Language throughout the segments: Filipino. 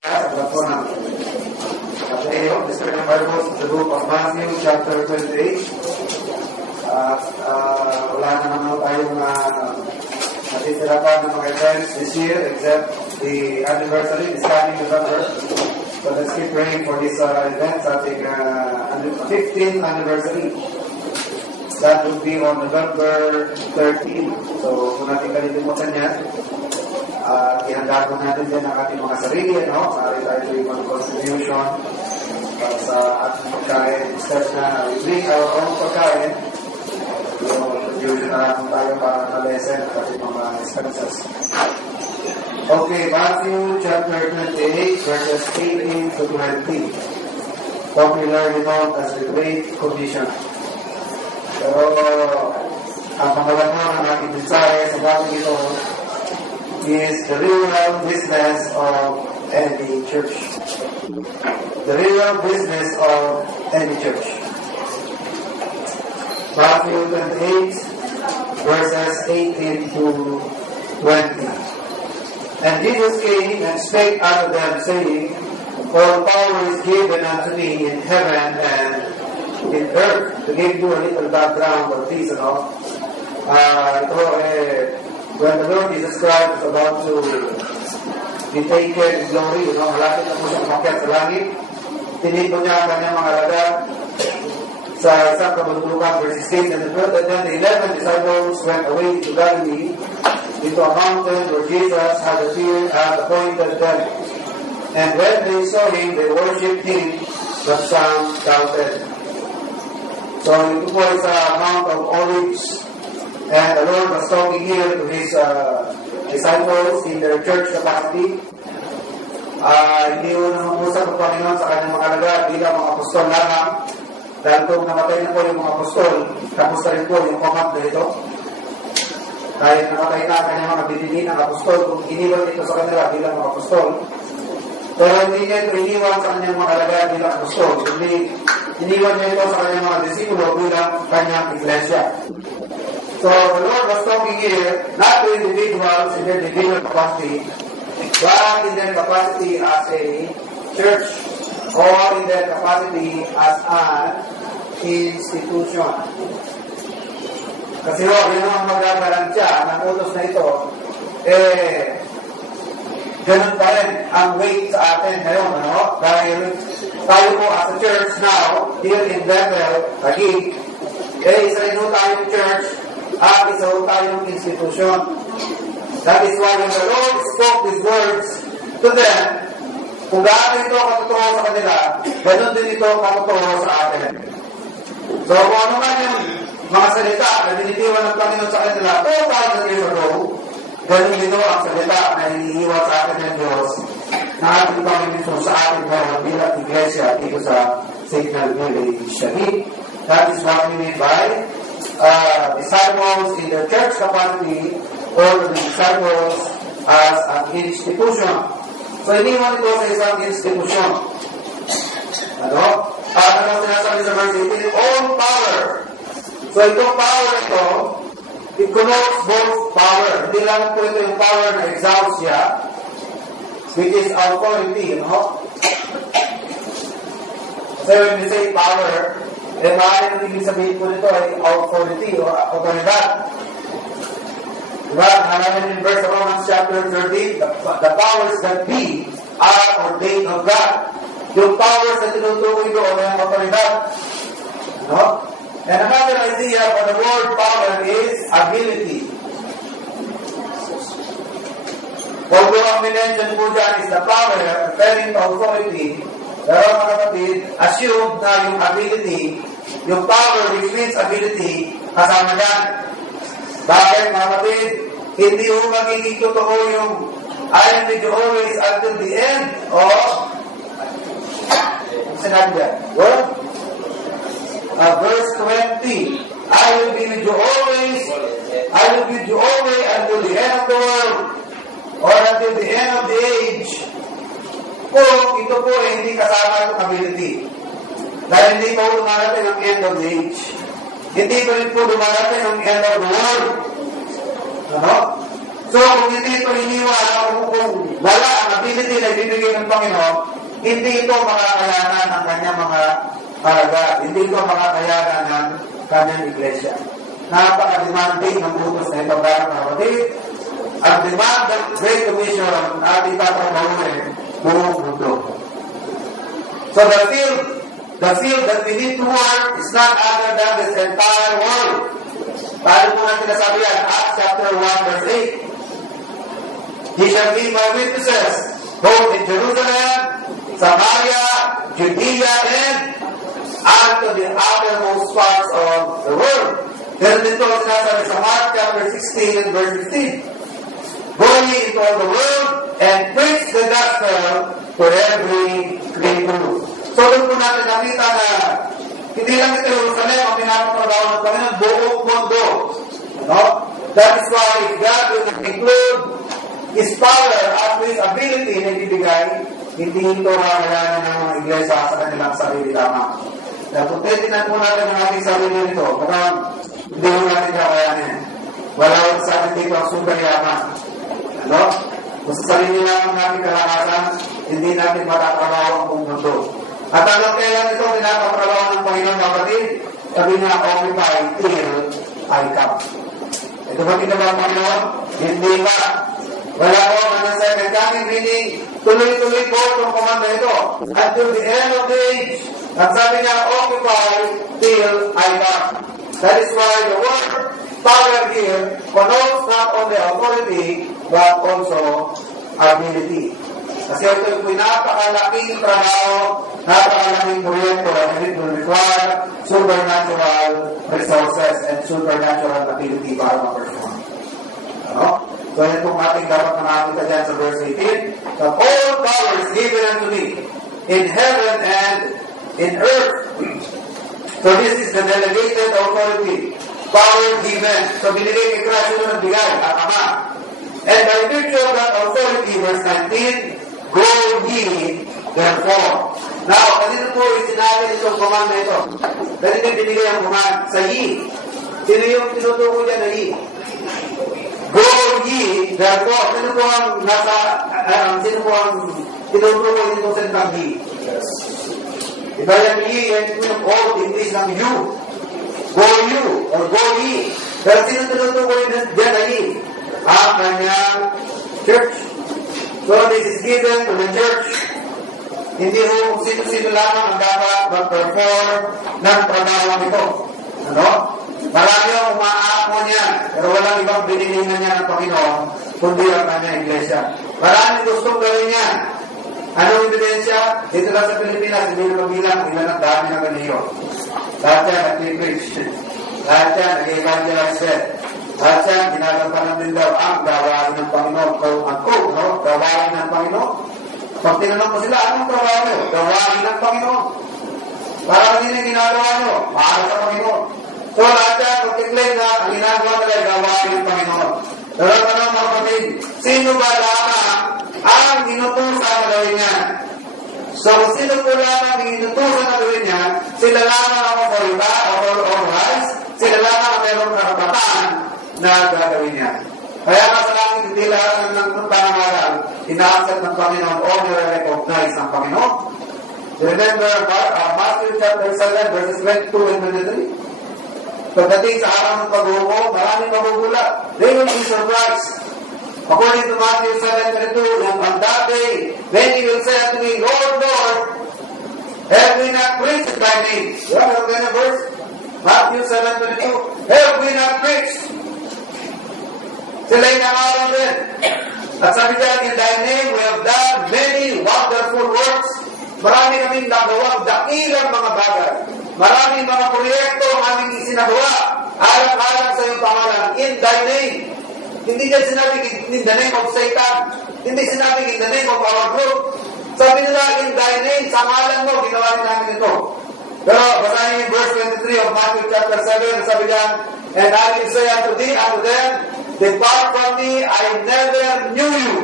This is the book of Matthew, chapter 28. Wala naman tayong natitira pa ng mga events this year except the anniversary, the starting November. So let's keep praying for this event, ating 15th anniversary. That will be on November 13. So kung natin kalilimutan yan, ihanda po natin din ang ating mga sarili, no? Maaari tayo yung mga contribution sa ating pagkain. Instead na we bring our own pagkain, yung contribution na natin tayo para na-lessen at ating mga expenses. Okay, Matthew chapter 28, verses 18 to 20. Popularly known as the Great Commission. Pero ang pangalan mo ng ating mensahe sa bagay ito is the real business of any church. The real business of any church. Matthew 28, verses 18 to 20. And Jesus came and spake unto them, saying, all power is given unto me in heaven and in earth. To give you a little background of this, when the Lord Jesus Christ was about to be taken in glory, malapit na po siya umakyat sa langit, tinito niya ang kanyang mga alagad sa isang kabundukan, verse 16, and then the 11 disciples went away to Galilee, into a mountain where Jesus had appointed them. And when they saw him, they worshipped him, but some doubted. So ito po ay sa Mount of Olives. And the Lord was talking here to His disciples in their church capacity. Hindi ko namangusap ang Panginoon sa kanyang mga alagad bilang mga apostol lamang. Dahil kung namatay na po yung mga apostol, tapos na rin po yung command na ito. Dahil namatay na kanyang mga binili ng apostol, kung iniwan ito sa kanila bilang mga apostol. Pero hindi niya ito iniwan sa kanyang mga alagad bilang apostol. Hindi iniwan niya ito sa kanyang mga disipulo bilang kanyang iglesia. So the Lord was talking here, not to individuals in their individual capacity, but in their capacity as a church or in their capacity as an institution. Kasi yun ang magagaransya ng utos na ito, ganun pa rin ang weight sa atin ngayon, dahil tayo po as a church now, here in Bethel, Taguig, isa rin tayong church, at isa tayong institution. That is why when the Lord spoke these words to them, kung gaano ito katotoo sa kanila, ganun din ito katotoo sa atin. So kung ano man yung mga salita na binitiwan ng Panginoon sa kanila 2,000 years ago, ganun din ang salita na iniiwan sa atin ng Diyos na ating Panginoon sa ating ngayon bilang iglesia dito sa Signal Village, Shahid. That is what we mean by disciples in their church capacity or the disciples as an institution. So, iniwan ito sa isang institution. Ano sinasabi sa verse 18? All power. So, itong power ito, it connotes both power. Hindi lang po ito yung power na exousia, which is authority, So, when we say power, maaaring ibig sabihin po nito ay authority o autoridad. Diba? Halaman in verse Romans chapter 13, the powers that be are ordained of God. Yung powers na tinutukoy doon ay ang autoridad. And another idea for the word power is ability. Although ang minention po dyan is the power referring to authority, pero mga kapatid, assume na yung ability, yung power which means ability, kasama yan. Bakit mga kapatid? Hindi mo magiging totoo yung I am with you always until the end of sinabi dyan? Good? Verse 20, I will be with you always until the end of the world or until the end of the age. Kung ito po ay hindi kasama itong ability. Dahil hindi po dumarating ang end of the age. Hindi po rin po dumarating ang end of the world. So, kung hindi ito iniwan, kung wala ang ability na ibibigay ng Panginoon, hindi ito makakayanan ng kanyang mga alagad. Hindi ito makakayanan ng kanyang iglesia. Napaka-demanding ng utos na ito, mga kapatid. Ang demand ng Great Commission ang ating tatrabahuin buong mundo. So, the field that we need to work is not other than this entire world. Paano po natin nasabi yan? Acts chapter 1, verse 8. Ye shall be my witnesses, both in Jerusalem, Samaria, Judea, and unto the outermost parts of the world. Pero dito sinasabi sa Mark chapter 16 and verse 15. Go ye into all the world and preach the gospel to every creature. So doon po natin nakita na hindi lang ito Jerusalem ang pinapatrabaho ng Panginoon, buong mundo. No? That is why God will include His power at His ability na ibibigay, hindi ito kailangan ng mga iglesia sa kanilang sarili lamang. Kung titignan po natin ang ating sarili nito, parang hindi mo natin kakayanin. Wala ko sa atin dito ang super yaman. Ano? Kung sa sarili lamang natin kalakasan, hindi natin matatrabaho ang buong mundo. At hanggang kailan ito pinapatrabaho ng Panginoon kapatid? Sabi niya, occupy till I come. Ito ba ginawa ng Panginoon? Hindi ba? Wala ko ang second coming, meaning tuloy-tuloy po itong komanda ito. Until the end of the age, at sabi niya, occupy till I come. That is why the word power here connotes not only authority, but also ability. Kasi ito yung napakalaking trabaho, napakalaking proyekto and it will require supernatural resources and supernatural ability para ma-perform. Ano? So, yan itong ating dapat makakita dyan sa verse 18. The all power is given unto me in heaven and in earth. So, this is the delegated authority. Power given. So, binigay kay Christ yung nagbigay at Ama. And by virtue of that authority, verse 19, go ye therefore. Now, kanino po yung sinabi itong command na ito? Kanino binigay ang command? Sa ye. Sino yung tinutukoy dyan na ye? Go ye therefore. Sino po ang sino po ang tinutukoy itong sentang ye? Iba yung ye, yan yung old English ng you. Go you or go ye. Pero sino tinutukoy dyan na ye? Ang kanyang church. So, this is given to the church. Hindi mo kung sino-sino lamang ang dapat mag-perform ng trabaho nito. Ano? Marami ang umaako niya, pero walang ibang binilingan niya ng Panginoon, kundi ang kanyang iglesia. Maraming gustong gawin niya. Anong ebidensya? Dito lang sa Pilipinas, hindi na mabilang, ilan ang dami ng kaniyo. Lahat yan, nag-preach. Lahat yan, nag-evangelize. Lahat yan, ginagampanan din daw ang gawain ng Panginoon. No? Gawain ng Panginoon. Pag tinanong mo sila, anong trabaho nyo? Gawain ng Panginoon. Para hindi na ginagawa nyo, para sa Panginoon. So, lahat yan, mag-claim na ang ginagawa nila ay gawain ng Panginoon. Pero tanong mga kapatid, sino ba lamang ang inutusan na gawin niya? So, sino po lamang ang inutusan na gawin niya? Sila lamang ang authorita or rights, sila lamang ang mayroong karapatan na gagawin niya. Kaya nga sa langit, hindi lahat ng pangaral, ina-accept ng Panginoon o nire-recognize ng Panginoon. Remember, Matthew chapter 7, verses 22 and 23. Pagdating sa araw ng paghukom, maraming magugulat. They will be surprised. According to Matthew 7:22, on that day, many will say unto me, Lord, Lord, have we not preached thy name? You have a verse? Matthew 7:22, have we not preached? Sila'y nangaral din. At sabi dyan, in thy name, we have done many wonderful works. Marami kaming nagawang dakilang mga bagay. Maraming mga proyekto ang aming isinagawa. Alang-alang sa iyong pangalan, in thy name. Hindi dyan sinabi in the name of Satan. Hindi sinabi in the name of our group. Sabi nila, in thy name, sa ngalan mo, ginawa rin namin ito. Pero, basahin yung verse 23 of Matthew chapter 7, sabi dyan, and I will say unto thee, unto them, depart from me, I never knew you.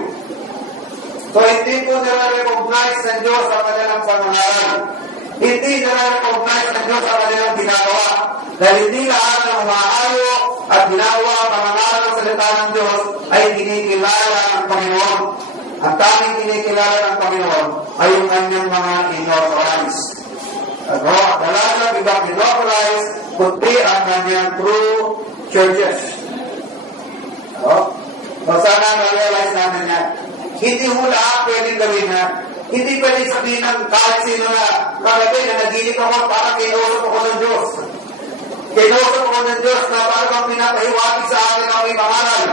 So, hindi po nire-recognize ng Diyos ang kanilang pangalan. Hindi nire-recognize ng Diyos ang kanilang ginagawa. Dahil hindi lahat ng umaayo at ginagawa ang pangalan ng salita ng Diyos ay pinakilala ng Panginoon ay yung kanyang mga inauthorized. Dalaga biglang inauthorized, kundi ang kanyang true churches. Sana na-realize namin yan. Hindi mo lahat pwedeng gawin na. Hindi pwedeng sabihin ng kahit sino na kagabi na nagilip ako para kinausap ako ng Diyos. Kinausap ako ng Diyos na parang pinapahiwati sa akin ang may pangaral.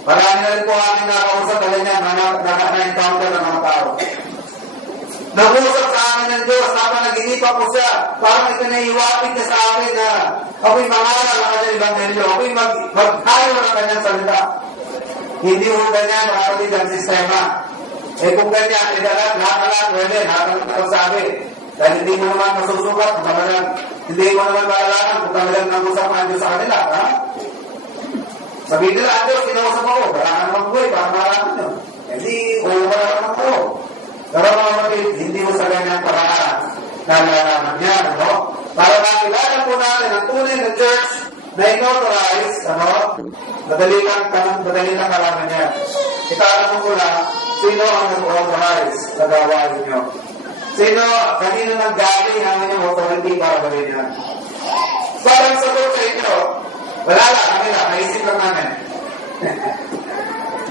Marami na rin po amin nakausap dahil niya na-encounter ng mga tao. Nag-usap sa amin ng Diyos habang nag-inipa po siya. Parang ipinahiwapit niya sa akin na ako'y mangaral ng kanyang ebanghelyo. Ako'y magtayo ng kanyang salita. Hindi mo ganyan makapatid ang sistema. Kung ganyan, lahat pwede, lahat ang pagsabi. Dahil hindi mo naman masusukat, hindi mo naman malalaman kung talagang nag-usap ang Diyos sa kanila. Ha? Sabihin nila, ang Diyos, kinausap ako. Wala ka naman buhay, para marami nyo. Hindi, wala naman ako. Pero mga kapatid, hindi mo sa ganyang paraan nalalaman yan, no? Para makilala po natin ang tunay na church na inauthorize, madali lang kalaman yan. Itatanong ko lang, sino ang nag-authorize na gawain nyo? Kanino nag-galing ang inyong authority para gawin yan? Parang sagot sa inyo, wala lang, naisip lang namin.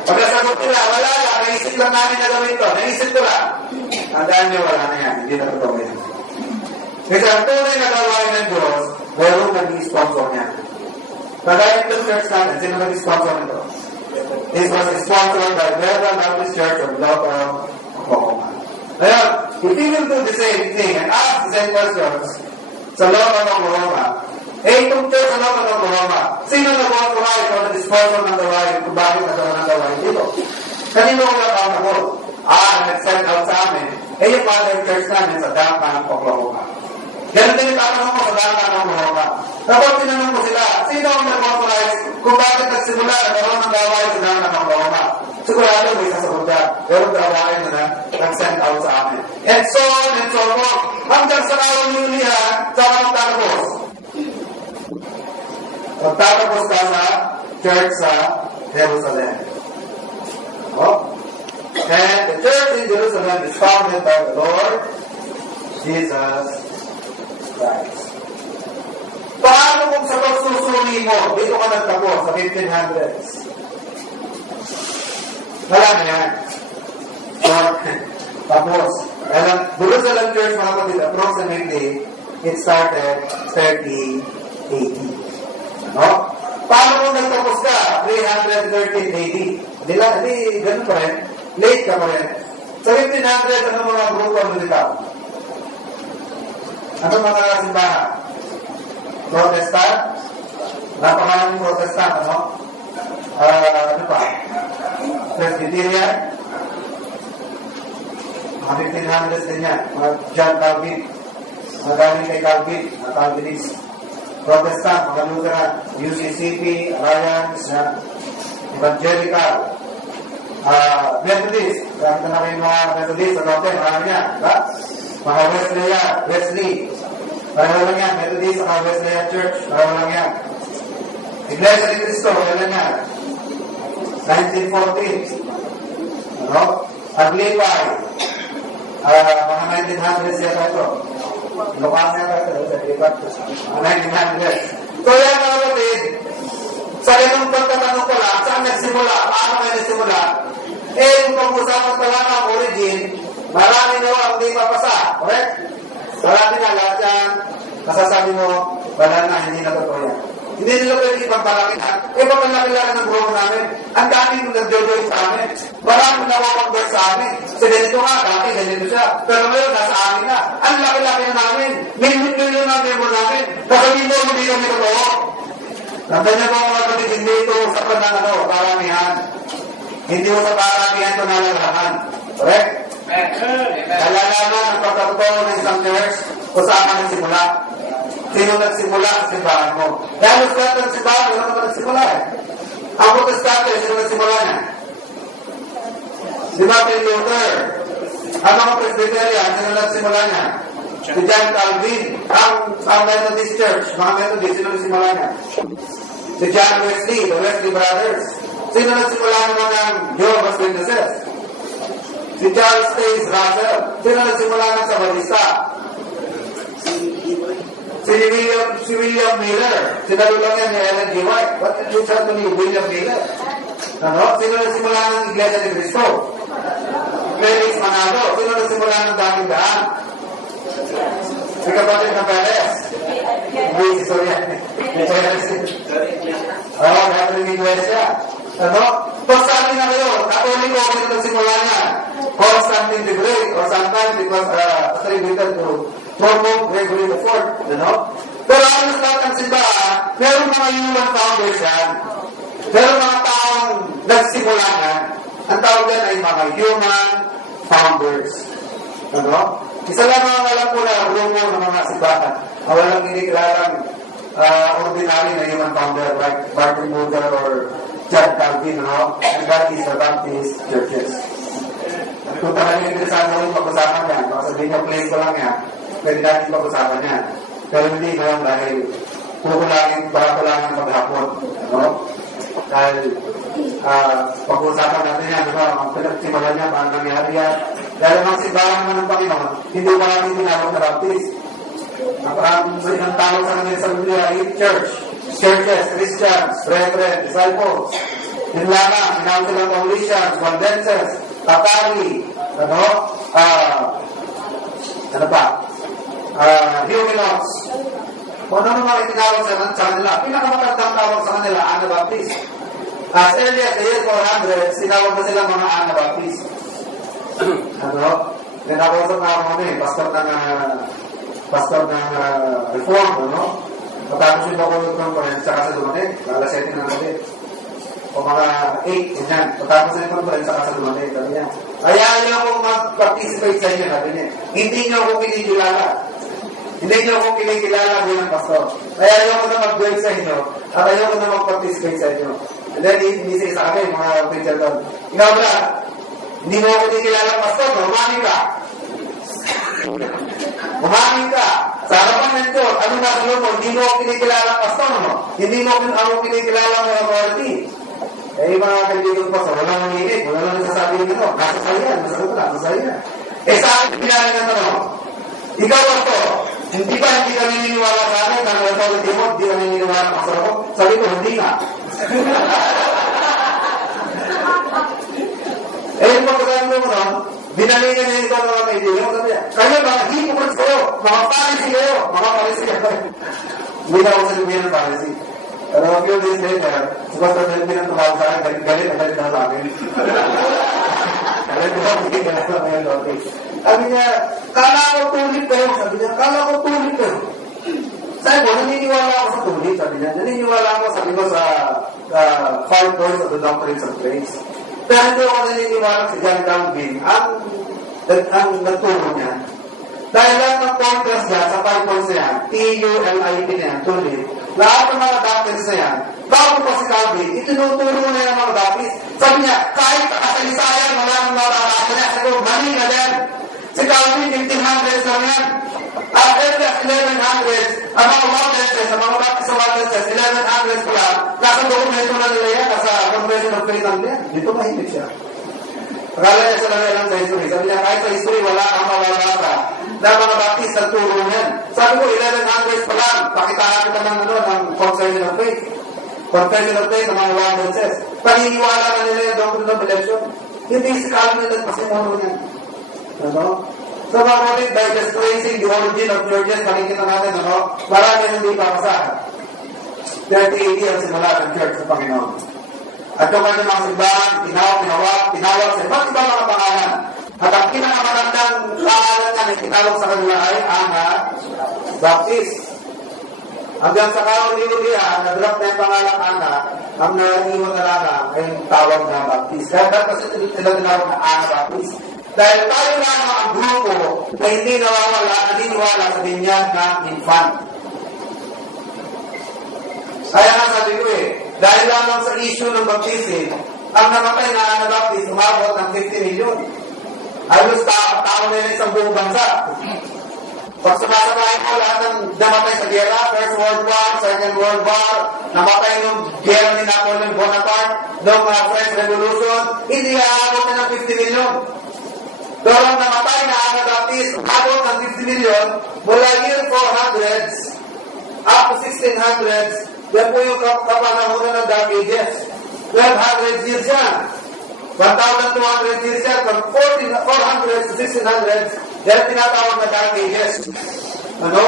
Pagkasagot nila, wala lang, naisip lang namin na gawin ito. Naisip ko lang. Tandaan nyo, wala na yan. Hindi na totoo yan. Kasi ang tunay na gawain ng Diyos, mayroong nag-i-sponsor niya. Kagaya ito church natin, sino nag-i-sponsor nito? It was sponsored by Bethel Baptist Church of Local Oklahoma. Ngayon, if you will do the same thing and ask the same questions sa Local Oklahoma, itong church sa Local Oklahoma, sino nag-authorize o nag-sponsor ng gawain kung bakit nagkaroon ng gawain dito? Kanino ko accountable? Nag-send out sa amin. Yung father church namin sa downtown Oklahoma. Ganun din yung tatanong ko sa downtown Oklahoma. Tapos tinanong ko sila, sino ang nag-authorize kung bakit nagsimula nagkaroon ng gawain sa downtown Oklahoma? Sigurado may sasagot ka. Pero gawain na nag-send out sa amin. And so on and so forth. Hanggang sa karoon yung lihan, saan ang tatapos? Magtatapos ka sa church sa Jerusalem. And the church in Jerusalem is founded by the Lord Jesus Christ. Paano kung sa pagsusuri mo, dito ka nagtapos sa 1500s? Wala na yan. Tapos, Jerusalem Church, mga kapatid, approximately, it started 30 AD. Paano kung nagtapos ka? 313 AD. Hindi, ganun pa rin. Late ka pa rin. Sa 1500, ano mga grupo ang nilitaw? Ano mga simbahan? Protestant? Napakaraming Protestant, ano pa? Presbyterian? Mga 1500s din yan. Mga John Calvin. Mga galing kay Calvin. Mga Calvinist. Protestant, mga Lutheran, UCCP, Alliance, Evangelical, Methodist, gamit na rin mga Methodist, marami yan, mga Wesley, pareho lang yan, Methodist, mga Wesleyan Church, pareho lang yan. Iglesia ni Cristo, kailan yan? 1914, Aglipay, mga 1900s yata ito. Lokal na ito, mga 1900s. So yan mga kapatid, sa ganung pagtatanong ko lang, saan nagsimula, paano kayo nagsimula? Kung pag-usapan pa lang ang origin, marami na ang hindi mapasa. Correct? Marami na lahat yan, masasabi mo, wala na, hindi na totoo yan. Hindi nila pwede ibang palakihan. Papalaki-laki ng grupo namin. Ang daming nag-jojoy sa amin. Maraming nakapag-joy sa amin. So ganito nga, dati ganito siya. Pero ngayon, nasa amin na. Ang laki-laki na namin. Million na member namin. Kasabihin mo, hindi kami totoo. Nandun po mga kapatid, hindi ito sa paramihan. Hindi mo sa paramihan ito nalalaman. Correct? Nalalaman ang pagkatotoo ng isang church kung saan ka nagsimula. Sino nagsimula ang simbahan mo? Dahil sa lahat ng simbahan, wala naman nagsimula eh. Ang Protestante, sino nagsimula niya? Si Martin Luther. Ang mga Presbyterian, sino nagsimula niya? Si John Calvin. Ang Methodist Church, mga Methodist, sino nagsimula niya? Si John Wesley, the Wesley Brothers. Sino nagsimula naman ng Jehovah's Witnesses? Si Charles Taze Russell. Sino nagsimula ng Sabadista? Si William Miller. Sinalulang yan ni Ellen G. White. What did you tell ni William Miller? Ano? Sino nagsimula ng Iglesia ni Cristo? Felix Manalo. Sino nagsimula ng dating daan? Si kapatid ng Perez. Si Soriano. Catherine Iglesia. Ano? Kung sabi na kayo, Katoliko kung nagsimula na, Constantine the Great, or sometimes it was attributed to Pope Gregory IV. Ano? Pero alos lahat ng simbahan, meron mga human founders yan. Meron mga taong nagsimula na, ang tawag yan ay mga human founders. Ano? Isa lang mga alam ko na grupo ng mga simbahan. Walang inikilalang ordinary na human founder like Martin Luther or John Calvin, no? And that is the Baptist churches. Kung talagang interesado rin pag-usapan yan, baka sabihin niya, place ko lang yan, pwede natin pag-usapan yan. Pero hindi ko lang dahil baka lang ang maghapon. No? Dahil pag-usapan natin yan, diba? Ang pinagsimulan niya, paano nangyari yan. Dahil ang simbahan naman ng Panginoon, hindi ba natin tinawag na Baptist? Ang tawag sa kanila sa Biblia ay church. Churches, Christians, brethren, disciples. Yun lamang, tinawag silang Paulicians, Waldenses, Tatari, Huguenots. Kung ano mga itinawag sa kanila, pinakamatandang tawag sa kanila, Anabaptist. As early as the year 400, sinawag na sila mga Anabaptist. Tinawag na ako pastor ng Reform, Matapos yung bago ng conference, saka sa dumating, alas 7 na natin. O mga 8, ganyan. Matapos yung conference, saka sa dumating, sabi niya. Kaya niyo akong mag-participate sa inyo, sabi niya. Hindi niyo ako kinikilala. Hindi niyo ako kinikilala bilang pastor. Kaya niyo ako na mag-dwell sa inyo, at ayaw ko na mag-participate sa inyo. And then, hindi sa akin, mga preacher doon. Ikaw ba, hindi mo ako kinikilala pastor, umamin ka. Umamin ka. Sa harapan nito, ano na sa mo? Hindi mo ako kinikilala pastor, no? Hindi mo ako kinikilala ng authority. Eh, mga kaibigan ko pastor, walang nanginig, wala lang nasasabi nito. Nasa sa'yo yan, nasa sa'yo yan. Sa akin, pinala na ito, ikaw pastor, hindi ba hindi kami niniwala sa akin, ng authority mo, hindi kami niniwala ng pastor ko? Sabi ko, hindi nga. Yung pagkasabi mo, binaligan niya ito ng mga kaibigan. Sabi niya, kayo mga hypocrites kayo, mga Pharisee kayo, Hindi na ako sa lumiyan ng Pharisee. Pero a few days later, supposed to tell me ng tumawag sa akin, galit na sa akin. Galit na sa akin, okay. Sabi niya, kala ko tulit kayo. Sabi niya, kala ko tulit kayo. Sabi ko, naniniwala ako sa tulit. Sabi niya, naniniwala ako sa 5 points of the doctrines of grace. Pero hindi ako naniniwala si John Calvin ang nagturo niya. Dahil lahat ng pointers niya sa 5 points na yan, T-U-L-I-P na yan, tulit, lahat ng mga doctrines na yan, bago pa si Calvin, itinuturo na yan mga doctrines. Sabi niya, kahit kasalisayan, wala nang mababasa niya. Sabi ko, mali na yan. Si Calvin, 1500s lang yan. At early as 1100s, ang mga Waldenses, ang mga Baptist Waldenses, 1100s pa lang, nasa dokumento na nila yan, nasa Confession of Faith nila yan. Dito mahimik siya. Akala niya sa lang sa history. Sabi niya, kahit sa history, wala kang mawawala na mga Baptist ang turo niyan. Sabi ko, 1100s pa lang, pakitaan kita ng Confession of Faith. Confession of Faith ng mga Waldenses. Paniniwala na nila yung doctrine of election. Hindi si Calvin at pasimuno niyan. So mga kapatid, by just tracing the origin of churches, makikita natin, marami hindi papasahan. 30 years simula ng church sa Panginoon. At yung kanyang mga simbahan, tinawag sa iba't ibang mga pangalan. At ang pinakamatandang pangalan niya na tinawag sa kanila ay Baptist. Hanggang sa kauli-ulihan, na-drop na yung pangalan ang naiwan na lang ay tawag na Baptist. Kaya kasi sila tinawag na Baptist. Dahil tayo lang ang grupo na hindi naniniwala sa binyag ng infant. Kaya nga sabi ko dahil lamang sa issue ng baptism, ang namatay na Anabaptist, umabot ng 50 million. Ayos tao nila isang buong bansa. Pag sumasabahin ko lahat ng namatay sa gera, First World War, Second World War, namatay ng gera ni Napoleon Bonaparte, ng French Revolution, hindi aabot na ng 50 million. Pero ang namatay na Anabaptist, abot ng 50 million, mula year 400s, up to 1600s, yan po yung kapanahonan ng Dark Ages. 1200 years yan. 1,200 years yan. From 400s to 1600s, yan tinatawag na Dark Ages. Ano?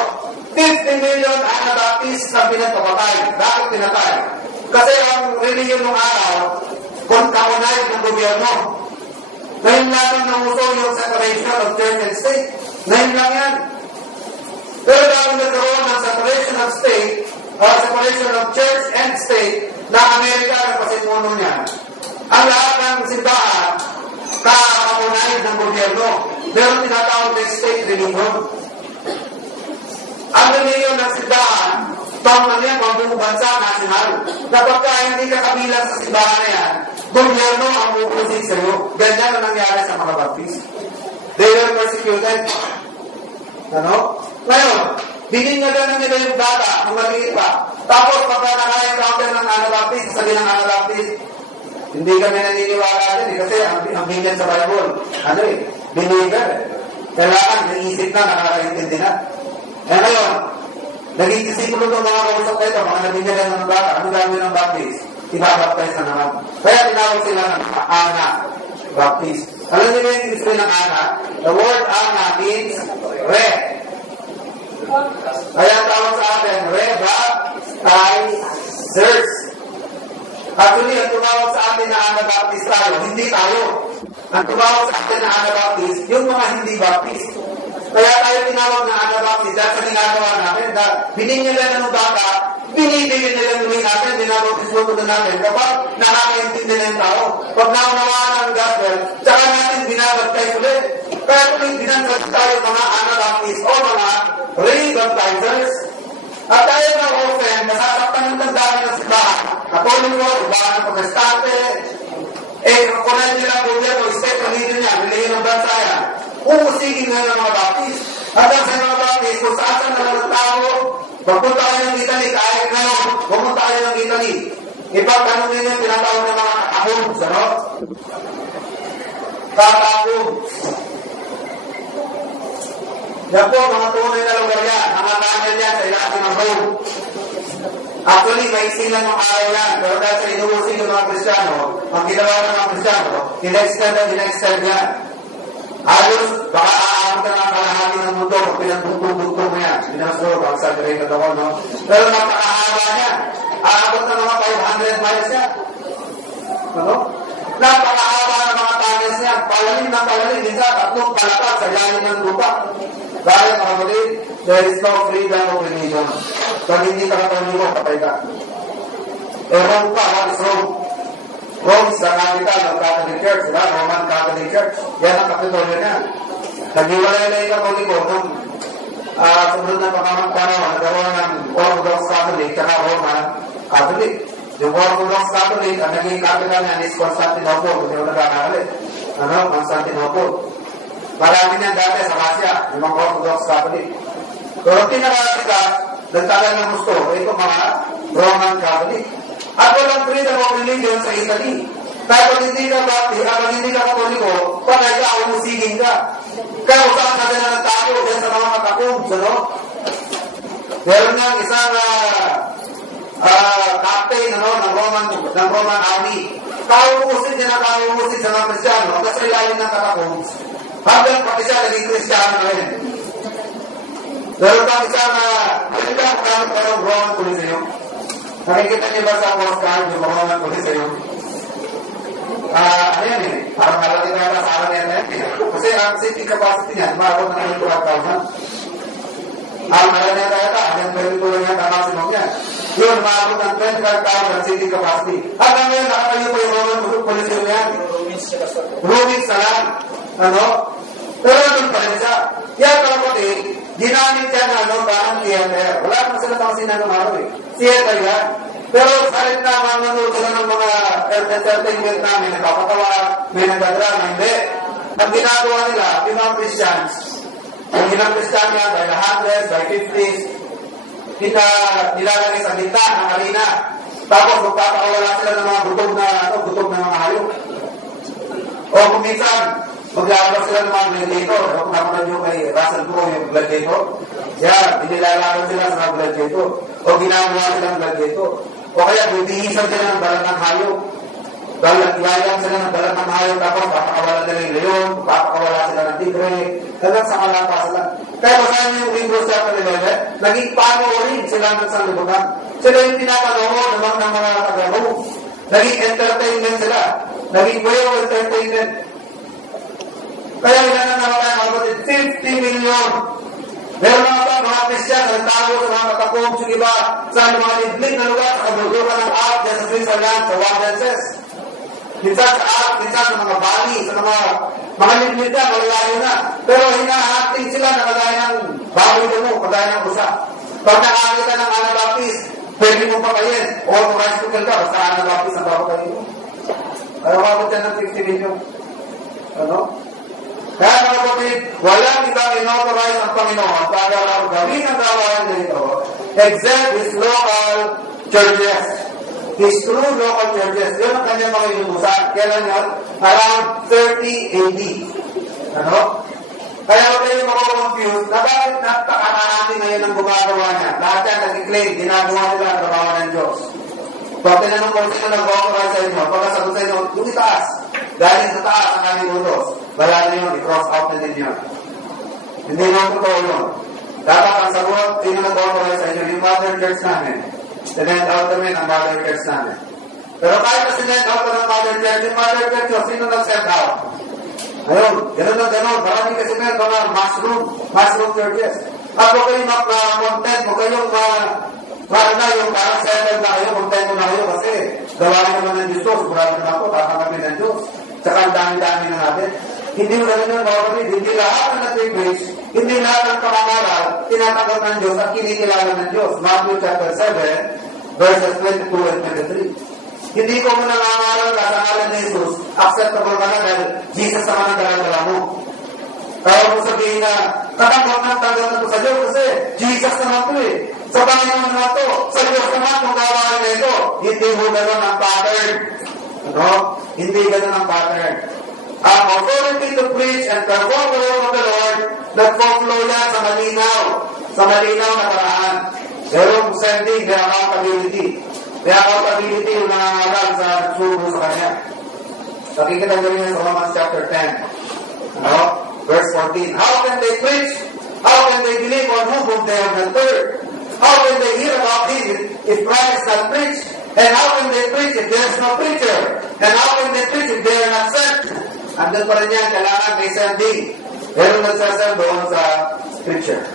50 million Anabaptist na pinagpapatay. Bakit pinatay? Kasi ang religion ng araw, kontraunay ng gobyerno. Ngayon natin na uso yung separation of church and state. Ngayon lang yan. Pero dahil nagkaroon ng separation of state, or separation of church and state, na Amerika ang pasimuno niya. Ang lahat ng simbahan, kakakunahin ng gobyerno. Meron tinatawag na state religion. Ang religion ng simbahan, pang niya, pang bansa, national. Kapag ka hindi ka kabilang sa simbahan na yan, gobyerno ang pupusin sa iyo. Ganyan ang nangyari sa mga Baptist. They were persecuted. Ano? Ngayon, binigyan nila yung bata, kung maliit pa. Tapos, pag naka-encounter ng Anabaptist, sabi ng Anabaptist, hindi kami naniniwala din kasi ang binigyan sa Bible, believer. Kailangan, naisip na, nakakaintindi na. Ngayon, naging disipulo ng mga kausap na ito, mga nabinyagan ng bata, ano gagawin ng Baptist? Ibabaptize na naman. Kaya tinawag sila ng Ana Baptist. Alam niyo yung history ng Ana? The word Ana means red. Kaya tawag sa atin, rebaptizers. Actually, ang tumawag sa atin na Ana Baptist tayo, hindi tayo. Ang tumawag sa atin na Ana Baptist, yung mga hindi Baptist. Kaya tayo tinawag na Ana Baptist dahil sa ginagawa natin. Binigyan nila ng bata, binibigyan nila ng natin, binabaptismo na natin. Kapag nakakaintindi na yung tao, pag naunawaan ang gospel, tsaka natin binabaptize ulit. Kaya kung binanggap tayo mga Ana Baptist o mga re-baptizers, at tayo na often, nasasaktan ng tandaan ng simbahan. Katoliko, simbahan ng Protestante, kung nila ang gobyerno, state religion niya, religion ng bansa yan, umusigin na ng mga Baptist. At ang sa mga Baptist, kung saan na lang ng tao, pagpunta kayo ng Italy, kahit ngayon, pumunta kayo ng Italy, ipagtanongin yung tinatawag ng mga katakombs, ano? Katakombs. Yan po, mga tunay na lugar yan, mga kanyan yan sa ilalim ng Rome. Actually, may silang ng araw yan, pero dahil sa inuusig ng mga Kristiyano, ang ginawa ng mga Kristiyano, in-extend yan. Halos, baka aamot na ang kalahati ng mundo kung pinagbuntong mo yan. Binasuro, baka exaggerated ako, no? Pero napakahaba niya. Aabot na mga 500 miles yan. Ano? Napakahaba ng mga tunnels niya. Palalim na palalim. Minsan, 3 palapag sa lalim ng lupa. Dahil, mga kapatid, there is no freedom of religion. Pag hindi ka katoliko, patay ka. Rome pa, what is Rome? Rome is the capital of Catholic Church, diba? Roman Catholic Church. Yan ang kapitolyo niya. Nag-iwalay na yung katoliko nung sunod na panahon, nagkaroon ng Orthodox Catholic at Roman Catholic. Yung Orthodox Catholic, ang naging capital niya is Constantinople, kung hindi ko nagkakalit. Constantinople. Marami niyan dati sa Russia, yung mga Orthodox Catholic. Pero pinakasikat, nagtagal ng gusto, ito mga Roman Catholic. At walang freedom of religion sa Italy. Kaya pag hindi ka Baptist, pag hindi ka Katoliko, patay ka, umusigin ka. Kaya usaan natin na nagtago din sa mga katakombs, ano? Meron nga isang captain, ano, ng Roman Army. Kauusin niya na kauusin sa mga Kristiyano, hanggang sa ilalim ng katakombs. Hanggang pati siya naging Kristiyano na rin. Meron kang isang, hindi ka magkakaroon pa ng Roman Coliseum. Nakikita niyo ba sa postcard yung Roman Coliseum? Ano yan parang malaki na sa alam yan kasi ang seating capacity niya, maabot na 25,000. Ang alam niya kaya hanggang 22 yan, ang maximum yan. Yun, maabot ng 25,000 seating capacity. Hanggang ngayon, nakatayo po yung Roman Coliseum yan. Ruins na lang. Ano? Pero nandun pa rin siya. Yan kapatid, ginamit yan parang theater. Wala naman sila pang sinanong theater yan. Pero sa rin naman nanonood sila ng mga entertainment namin, nagpapatawa, may nagdadrama, hindi. Ang ginagawa nila, yung mga Christians, yung ginang Christian yan, by the hundreds, by 50s, nilalagay sa gitna ng arena. Tapos magpapakawala sila ng mga gutog na mga hayop. O kung minsan, Maglalabas sila ng mga gladiator. Kung naman nyo kay Russell Crowe yung gladiator, yan, inilalaban sila sa mga gladiator. O ginagawa sila ng gladiator. O kaya, butihisan sila ng balat ng hayop. Ilayang sila ng balat ng hayop, tapos papakawala nila yung leon, papakawala sila ng tigre, hanggang sa malapas sila. Kaya basahin yung Hebrews chapter 11, naging panoorin sila ng sanlibutan. Sila yung pinapanood naman ng mga taga-Rome. Naging entertainment sila. Naging way of entertainment. Kaya ilan na naman tayo mga kapatid? 50 million. Meron mga Christian, nagtago sa mga katapong, sa iba, sa mga liblig na lugar, sa kabulugan ng Alps, sa Switzerland, sa Waldenses. Minsan sa Alps, minsan sa mga Bali, sa mga liblig na, malayo na. Pero hinahating sila na kagaya ng baboy na mo, kagaya ng usa. Pag nakakita ng Anabaptist, pwede mo pakayin. O rice cooker ka, basta Anabaptist ang babakayin mo. Kaya mabot yan ng 50 million. Ano? Kaya mga kapatid, walang ibang inauthorize ang Panginoon para gawin ang gawain nito except His local churches. His true local churches. Yun ang kanyang mga inuusan. Kailan yun? Around 30 AD. Ano? Kaya wala yung makakonfuse na bakit napakarami ngayon ang gumagawa niya. Lahat yan nag-claim, ginagawa nila ang trabaho ng Diyos. Pag tinanong ko sino nag-authorize sa inyo, pagkasagot sa inyo, yung itaas. Galing sa taas ang aming utos. Wala na yun, i-cross out na din yun. Hindi naman totoo yun. Dapat ang sagot, sino nag-authorize sa inyo, yung mother church namin. Sinend out namin ang mother church namin. Pero kahit na sinend out ng mother church, yung mother church yun, sino nag-send out? Ayun, gano'n na gano'n. Marami kasi meron mga mushroom churches. At huwag kayong content, huwag kayong na yung parang settle na kayo, contento na kayo kasi gawain naman ng Diyos, sigurado na ako, tatanggapin ng Diyos. Tsaka ang dami-dami na natin. Hindi mo ganun yung mga kapatid, hindi lahat ng nag-preach, hindi lahat ng pangangaral, tinatanggap ng Diyos at kinikilala ng Diyos. Matthew chapter 7, verses 22 and 23. Hindi ko mo nangangaral ka sa ngalan ni Jesus, acceptable ka na dahil Jesus naman ang dala-dala mo. Kaya mo sabihin na, katanggap na ito sa Diyos kasi Jesus naman ito eh. Sa Panginoon na ito, sa Diyos naman kung gawain na ito, hindi mo gano'n ang pattern. Ano? Hindi gano'n ang pattern. Ang authority to preach and perform the word of the Lord, nag-flow yan sa malinaw na paraan. Pero sending, may accountability. May accountability yung nangangaral sa subo sa kanya. Nakikita nyo rin sa Romans chapter 10. Ano? Verse 14. How can they preach? How can they believe on whom they have not heard? How can they hear about Him if Christ is not preached? And how can they preach if there is no preacher? And how can they preach if they are not sent? Andun pa rin yan, kailangan may sending. Pero nagsasend doon sa preacher.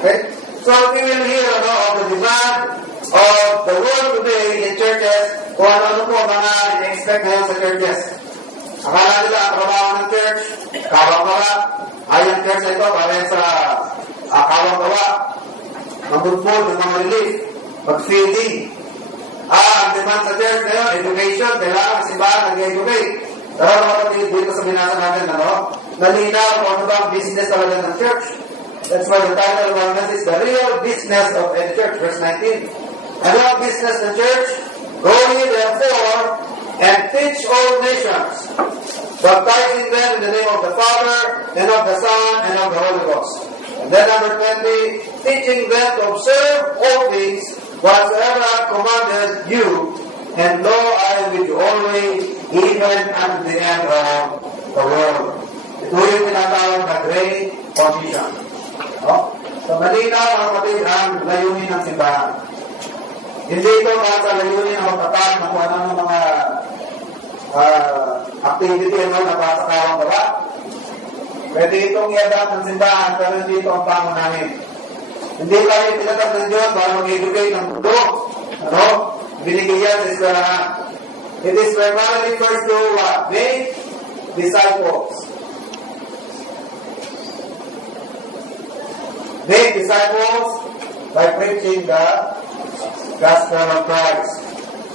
Okay? So we will hear of the demand of the world today in churches kung ano po mga in-expect ngayon sa churches. Akala nila ang trabaho ng church, kawang-kawa. Ayang church na ito, parang sa kawang-kawa. Mag-football, ng mga relief, mag-feeding. Ang demand sa church ngayon, education, kailangan simbahan nag-educate. Pero mga kapatid, dito sa binasa natin, nalinaw kung ano ba ang business talaga ng church. That's why the title of our message is The Real Business of a Church, verse 19. Ano ang business ng church? Go ye therefore and teach all nations, baptizing them in the name of the Father, and of the Son, and of the Holy Ghost. And then number 20, teaching them to observe all things whatsoever I have commanded you, and lo, I am with you always, even unto the end of the world. Ito yung tinatawag na Great Commission. No? So, malinaw ang kapatid ang layunin ng simbahan. Hindi ito para sa layunin ng magtatag na kung ano ng mga activity na para sa kawang gawa. Pwede itong i-adapt ng simbahan, pero hindi ito ang pangunahin. Hindi tayo tinatag ng Diyos para mag-educate ng mundo. Ano? Binigyan sa eskwelahan. It is primarily first to make disciples. Make disciples by preaching the gospel of Christ.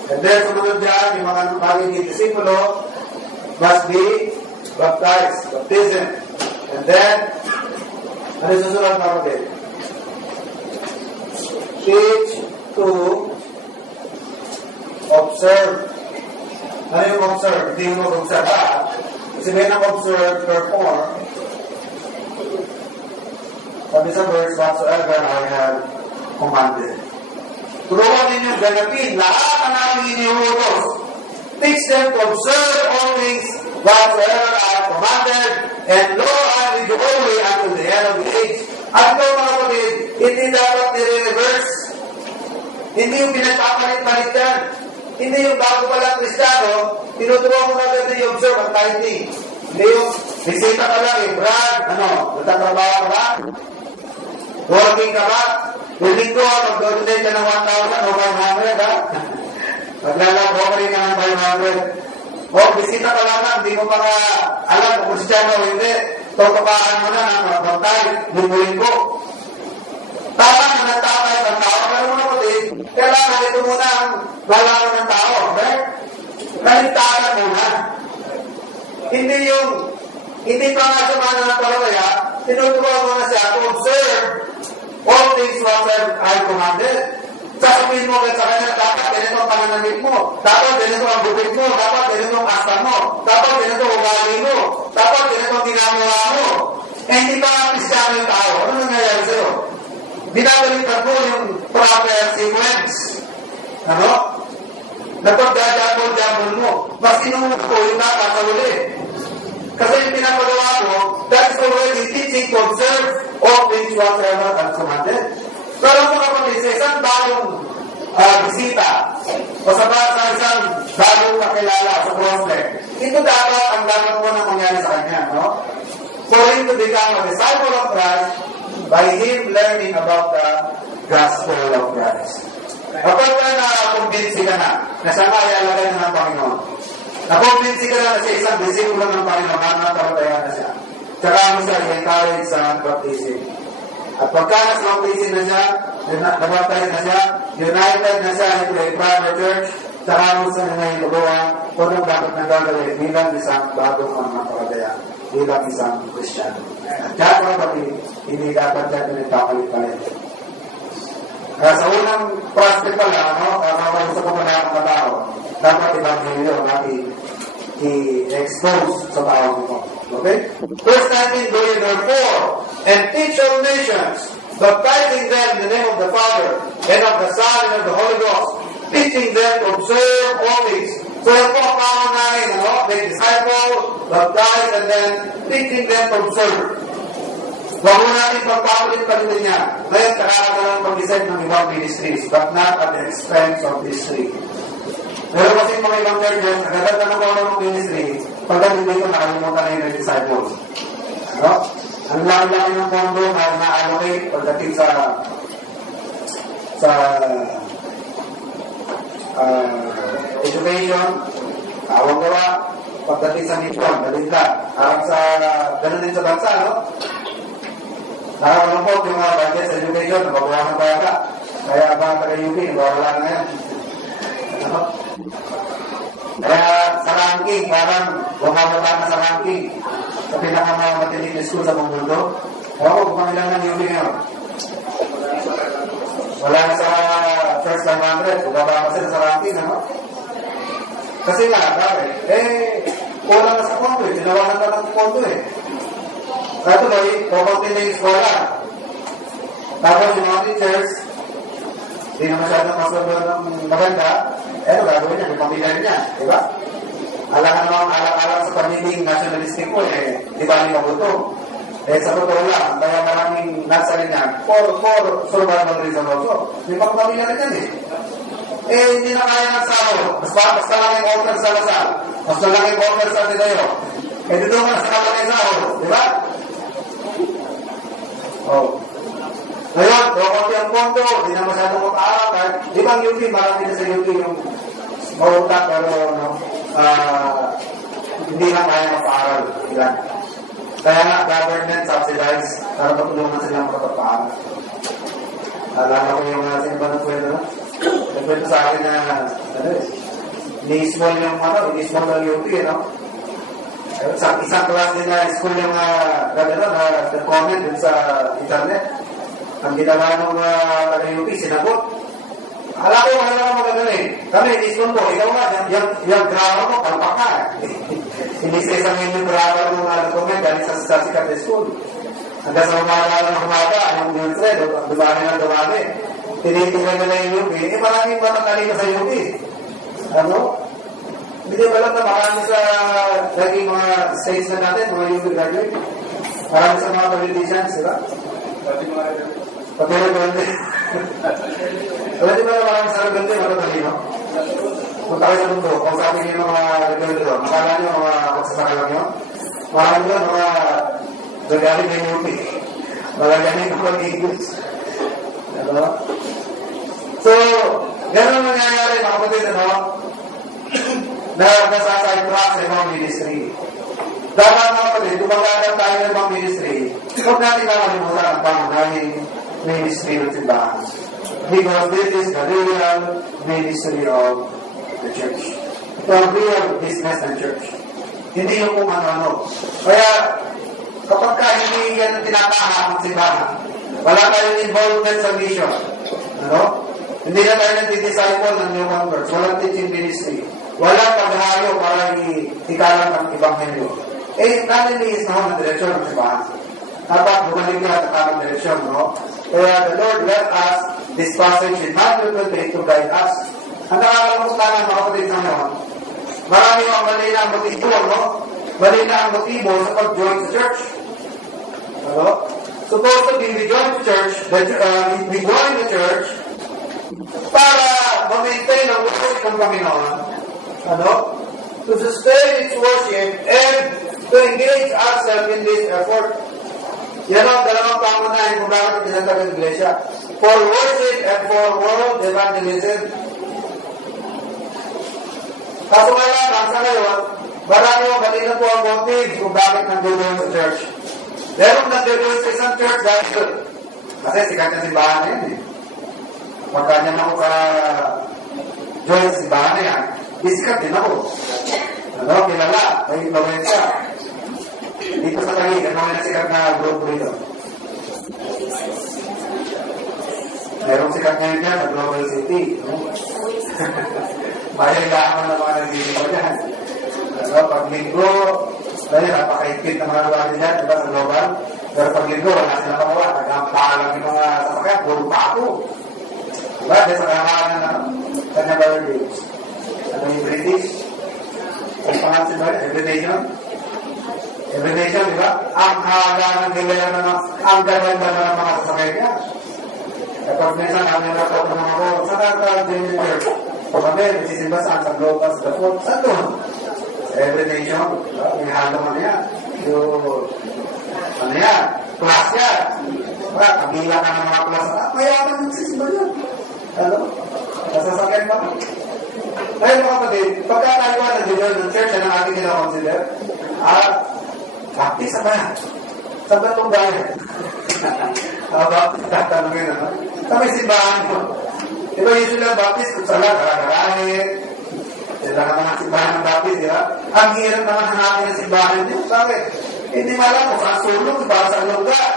And then, sumunod dyan, yung mga magiging disipulo must be baptized, baptism. And then, ano susunod mga kapatid? Teach to observe. Ano yung observe? Hindi mo mag-observe. Kasi sabihin ng observe, perform. Sabi sa verse, whatsoever I have commanded. Turuan ninyong ganapin lahat ang aming iniuutos. Teach them to observe all things whatsoever I have commanded, and lo, I am with you always unto the end of the age. At ito mga kapatid, hindi dapat nire-reverse. Hindi yung pinagpapalit-palit yan. Hindi yung bago palang Kristiyano, tinuturuan mo na agad yung observe ang tithing. Hindi yung bisita ka lang, Brad, nagtatrabaho ka ba? Working ka ba? Willing ko, mag-donate ka ng 1,000 o 500, ha? Maglalako ka rin ka ng 500. O, bisita ka lang, hindi mo pa alam kung Kristiyano o hindi. Tutupahan mo na ng mag-tithe, linggo. Tama na nagtatay ng tao. Pero mga kapatid, kailangan ito muna ang lalaman ng tao. Okay? Kaligtasan muna. Hindi pa nga sumana ng palawaya, tinuturuan mo na siya to observe all things whatsoever I commanded. Sasabihin mo sa kanya, dapat ganito ang pananamit mo, dapat ganito ang bukid mo, dapat ganito ang asta mo, dapat ganito ang ugali mo, dapat ganito ang ginagawa mo. Eh, hindi pa nga Kristiyano yung tao. Ano nangyayari sa'yo? Binabalitan mo yung proper sequence. Ano? Napagdadabol-dabol mo. Mas inuupo yung nakakawali. Kasi yung pinapagawa mo, that is already teaching to observe all things whatsoever and commanded. Pero mga kapatid, sa isang bagong bisita, o sa isang bagong kakilala sa prospect, ito dapat ang dapat mo na mangyari sa kanya, no? For him to become a disciple of Christ by him learning about the gospel of Christ. Kapag na-convince ka na siya nga ialagay na ng Panginoon, na-convince ka na siya isang disipulo ng Panginoon, natatapatayan na siya. Tsaka mo siya i-encourage sa baptism. At pagka nas-baptism na siya, nabaptize na siya, united na siya into a private church, tsaka mo siya ngayon lubuhan kung anong dapat na gagawin bilang isang bagong mga bilang isang Kristiyano. At kaya mga kapatid, hindi dapat yan pinagpapalit-palit. Kaya sa unang prospect pala, makausap ko na mga tao, dapat ibanghelyo natin i-expose sa tao mo. Okay? Verse 19, go ye therefore, and teach all nations, baptizing them in the name of the Father, and of the Son, and of the Holy Ghost, teaching them to observe all things. So yan po ang pangunahin, make disciple, baptize, and then teaching them to observe. Huwag mo natin pagpapalit-palitin niya. Ngayon, kailangan ka lang pag-decide ng ibang ministries, but not at the expense of these three. Pero kasi mga ibang churches, nagaganda ng mga ng ministry, pagdating dito, nakalimutan na yung disciples. Ang laki-laki ng pondo na na-allocate pagdating sa education, awang gawa, pagdating sa nipon, dalila. Ganun din sa bansa, no? Nakakalungkot yung mga budget sa education, nababawasan pa yata. Kaya ba taga-UP, nabawala na yan. Kaya sa ranking, parang bumababa na sa ranking sa pinaka-matinic school sa buong mundo. Kung kamilang ng UP ngayon. Wala na sa first 500, bumababa pa sila sa ranking, ano? Kasi nga, bakit? Kulang na sa pondo tinawanan ka ng pondo Kaya tuloy, pupunti na yung eskola. Tapos yung mga teachers, hindi na masyadong masunod ng maganda, gagawin niya, yung pamilya niya, di ba? Alang sa pagiging nationalistic po, di ba niya mabuto? Sa totoo lang, kaya maraming nasa niya, for survival reason also. May pamilya rin yan hindi na kaya ng sahod. Mas lang yung order sa Lasal. Mas lang yung order sa Tidayo. Dito ka na sa kalaki sahod, di ba? Ngayon, konti ang pondo, hindi na masyadong mag-aaral. Di ba ang UP, marami na sa UP yung mautak, pero hindi na kaya mag-aaral. Kaya nga, government subsidized para matulungan silang makapag-aaral. Alala ko yung sa iba ng kwento na. Nagkwento sa akin na, ni-small yung UP, Isang class din na school yung nag-comment din sa internet. Ang ginawa ng taga-UP, sinagot. Alam ko, wala naman magagaling. Kami, ni-school ko, ikaw nga, yung grammar mo, palpak ka. Hindi sa isang inyong grammar ng mga document galing sa sikat na school. Hanggang sa umaga ng umaga, anong ministry, dumami ng dumami. Tinitingnan nila yung UP, maraming matatalino sa UP. Ano? Hindi ba lang na marami sa naging mga states na natin, mga UP graduate? Marami sa mga politicians, di ba? Pati mga rebelde. Pati ba marami sa rebelde, matatalino? Punta kayo sa mundo, kung sabi niyo mga rebelde doon, makala niyo mga magsasaka lang yun? Marami doon, mga nagaling ng UP. Magagaling ng mag-English. Ano? So, gano'n nangyayari, mga kapatid, ano? Na nasaside track sa ibang ministry. Dapat mga kapatid, kung magagap tayo ng ibang ministry, huwag natin nakalimutan ang pangunahing ministry ng simbahan. Because this is the real ministry of the church. Ito ang real business ng church. Hindi yung kung ano-ano. Kaya, kapag ka hindi yan tinatahan ng simbahan, wala tayong involvement sa mission. Ano? Hindi na tayo nagdi-disciple ng new converts. Walang teaching ministry. Walang paghayo para ikalang ang Ebanghelyo. Naliliis na ho ng direksyon ng simbahan. Dapat bumalik na ang tamang direksyon, no? Kaya the Lord let us, this passage in Matthew 28 to guide us. Ang nakakalamot lang ang mga kapatid sa ngayon, marami ang mali na ang motibo, no? Mali na ang motibo sa pag-join sa church. Ano? Supposed to be we join the church, we join the church para ma-maintain ang worship ng Panginoon. Ano? To sustain its worship and to engage ourselves in this effort. Yan ang dalawang pangunahin kung bakit tinatawag ng Iglesia. For worship and for world evangelism. Kaso nga lang, sa ngayon, marami ang mali na po ang motive kung bakit nandun sa church. Meron nandun sa isang church dahil kasi sikat na simbahan na yan eh. Pagkanya na ako sa join sa simbahan na yan, sikat din ako. Ano, kilala, may influensya. Dito sa Taguig, ano na sikat na group dito? Merong sikat ngayon dyan sa Global City. No? Mahilaman na mga nagdito dyan. Ano, pag linggo, dahil napakaipit na mga lugar dyan, diba, sa global. Pero pag linggo, wala sila pagawa. Nagpapalang yung mga sasakyan, puro pato. Diba, dahil sa kamahalan na kanya birthday. Ano yung British? Ang pangasin ba? Every nation? Every nation, diba? Ang haga ng gilaya na ang gaganda na ng mga sasakyan niya. Kapag minsan, namin na po naman ako, saan ka-join the church? Kung kami, nagsisimba saan sa global, sa Dapot, saan doon? Every nation, may halong ano yan. So, ano yan? Class yan. Kabila ka ng mga class. Mayaman nagsisimba yan. Ano? Nasasakyan ba? Ngayon mga kapatid, pagka tayo nag-join ng church, yan ang ating kina-consider. Baptist ba yan? Sa batong bayan. Baptist, tatanungin ano? Sa may simbahan mo. Diba usually ang Baptist, kung sala, karagarahin. Sila ka mga simbahan ng Baptist, diba? Ang hirap naman hanapin ng simbahan niyo. Bakit? Hindi malam kung saan sulong, para sa lugar.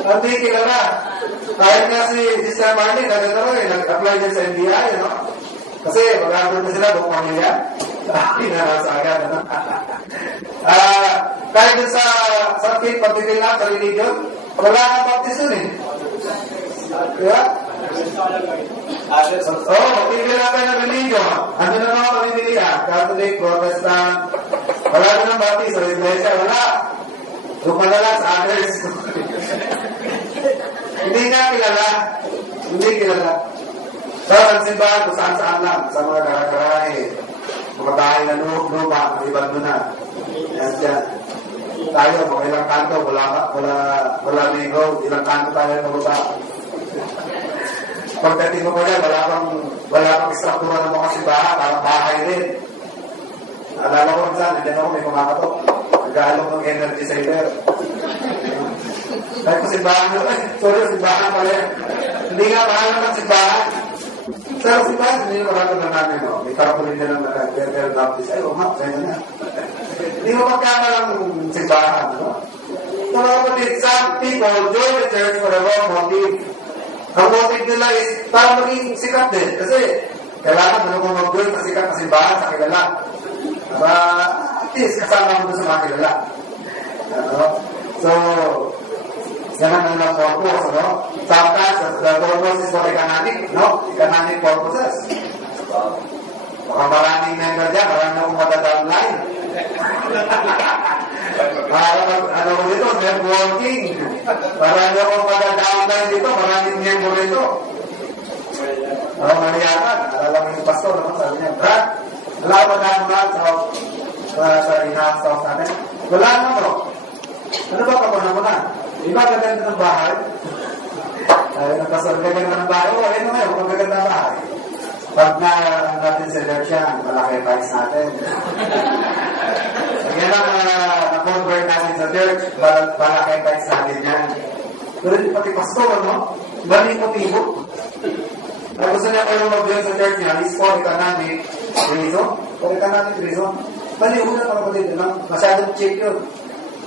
Hindi kilala. Kahit nga si Sister Marlene, nag-apply din sa NBI, no? Kasi mag-apply na sila buong pamilya. Pinarasa agad, ano? Kahit din sa faith, pagpipil na sa religion, wala kang Baptist yun eh. Diba? Pagpipil na tayo ng religion. Ano na mga pamimilihan? Catholic, Protestant, wala na ng Baptist, sa Iglesia, wala. Lumalala sa others. Hindi nga kilala. Hindi kilala. So, ang simbahan kung saan-saan lang, sa mga karagarahe, mga bahay na lupa, ibang na. Yan dyan. Tayo, mga ilang kanto, wala ligaw, ilang kanto tayo na lupa. Pagdating mo ko yan, wala pang istruktura ng mga simbahan, parang bahay rin. Alala ko kung saan, nandiyan ako, may kumakatok. Nag-aalok ng energy saver. Kahit kung simbahan nyo, simbahan pala yan. Hindi nga mahal naman simbahan. Pero simbahan, hindi nyo maraming na namin, no? May tarapulin nyo ng Betel Baptist. Ay, sa'yo na. Hindi mo magkama ng simbahan, no? So, mga kapatid, some people join the church for a wrong motive. Ang motive nila is para maging sikat din. Kasi, kailangan mo mag-join sa sikat na simbahan sa kilala. least kasama mo sa mga kilala. So, ganun ang purpose, no? Sometimes, the purpose is for economic, no? Economic purposes. Baka maraming member dyan, marami akong matadownline. Ano ko dito, networking. Marami akong matadownline dito, maraming member dito. Maniyakan, alala mo yung pastor, no? Sabi niya, Brad, wala ka ba sa in-house house natin? Wala mo, bro. Ano ba kapag mo na? Iba gaganda ng bahay? Nagpasal gaganda ng bahay? Oo, ayun ngayon, kung gaganda ng bahay. Pag natin sa church yan, malaki price natin. Kaya lang na-convert natin sa church, malaki price natin yan. Pero pati pastor, no? Bali motibo. Gusto niya kayo mag-join sa church niya, is for economic reason. For economic reason. Bali, una pa kapatid, masyadong cheap yun.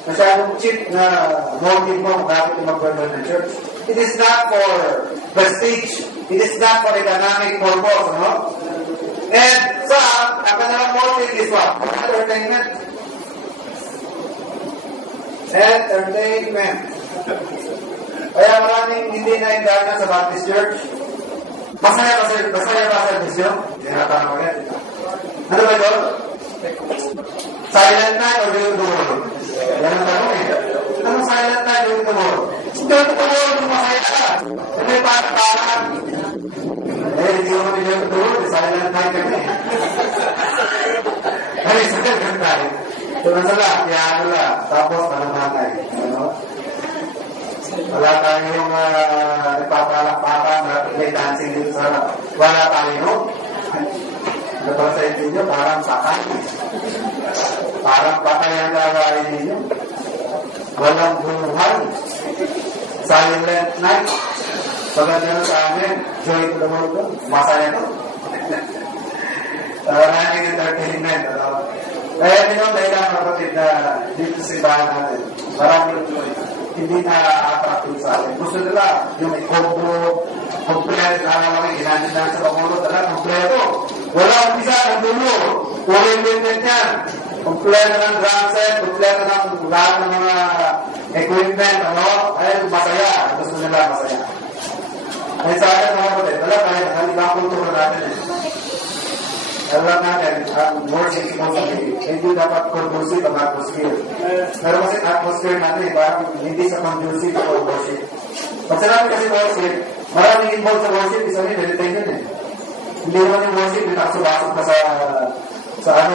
Masyadong cheap na motive mo bakit mag-join ng church. It is not for prestige. It is not for economic purpose, no? And some, ang kanilang motive is what? Entertainment. Entertainment. Kaya maraming hindi na-indulge sa Baptist Church. Masaya ba sa misyon? Tinatanong ko yan. Ano ba ito? Silent night or during the world? Yan ang tanong eh. Anong silent night during the world? During the world, masaya ka. Ano yung parang? Hindi mo kami during the world. Silent night kami. Ay, silent night. Tumasala, piano lang. Tapos, manamangay. Ano? Wala tayong ipapalakpakan na may dancing dito sa harap. Wala tayo, no? Ito sa inyo, parang patay. Parang patay ang gagawa ninyo. Walang buhay. Silent night. Pagkakita sa amin, joy to the world. Masaya to. Maraming entertainment. Kaya nyo, dahil ang kapatid na dito sa simbahan natin, maraming hindi na-attract sa atin. Gusto nila yung kompleto, alam ginanit na sa Pangulo, kompleto. Wala umpisa ng dulo. Puro equipment yan. Kompleto ng drum set, kompleto ng lahat ng mga equipment, ay masaya. Gusto nila masaya. Ay sa akin mga kapatid, wala tayo, ibang kultura natin eh. Alam natin, ang worship hindi dapat conducive ang atmosphere. Pero kasi atmosphere natin, parang hindi sa conducive for worship. Pag sinabi kasi worship, maraming involved sa worship, isa rin, meditation eh. Hindi naman yung worship, nakasubasok ka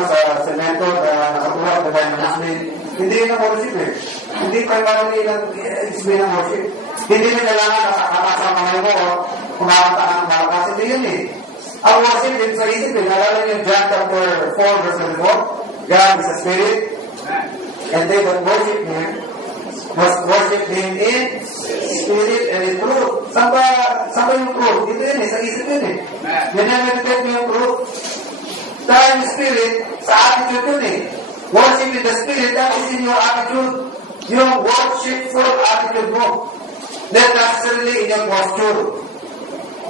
sa semento na nakatuwa, diba yung Muslim. Hindi yun ang worship eh. Hindi primarily lang explain ang worship. Hindi mo kailangan nakakasama ngayon mo o kumakanta ka ng malakas. Hindi yun eh. Ang worship din sa isip, nalala niyo John chapter 4 verse 24, God is a spirit, and they that worship Him must worship Him in spirit and in truth. Saan ba yung truth? Dito yun eh, sa isip yun eh. Yan-meditate mo yung truth. Dahil yung spirit, sa attitude yun eh. Worship in the spirit, that is in your attitude. Yung worshipful attitude mo. Not necessarily in your posture.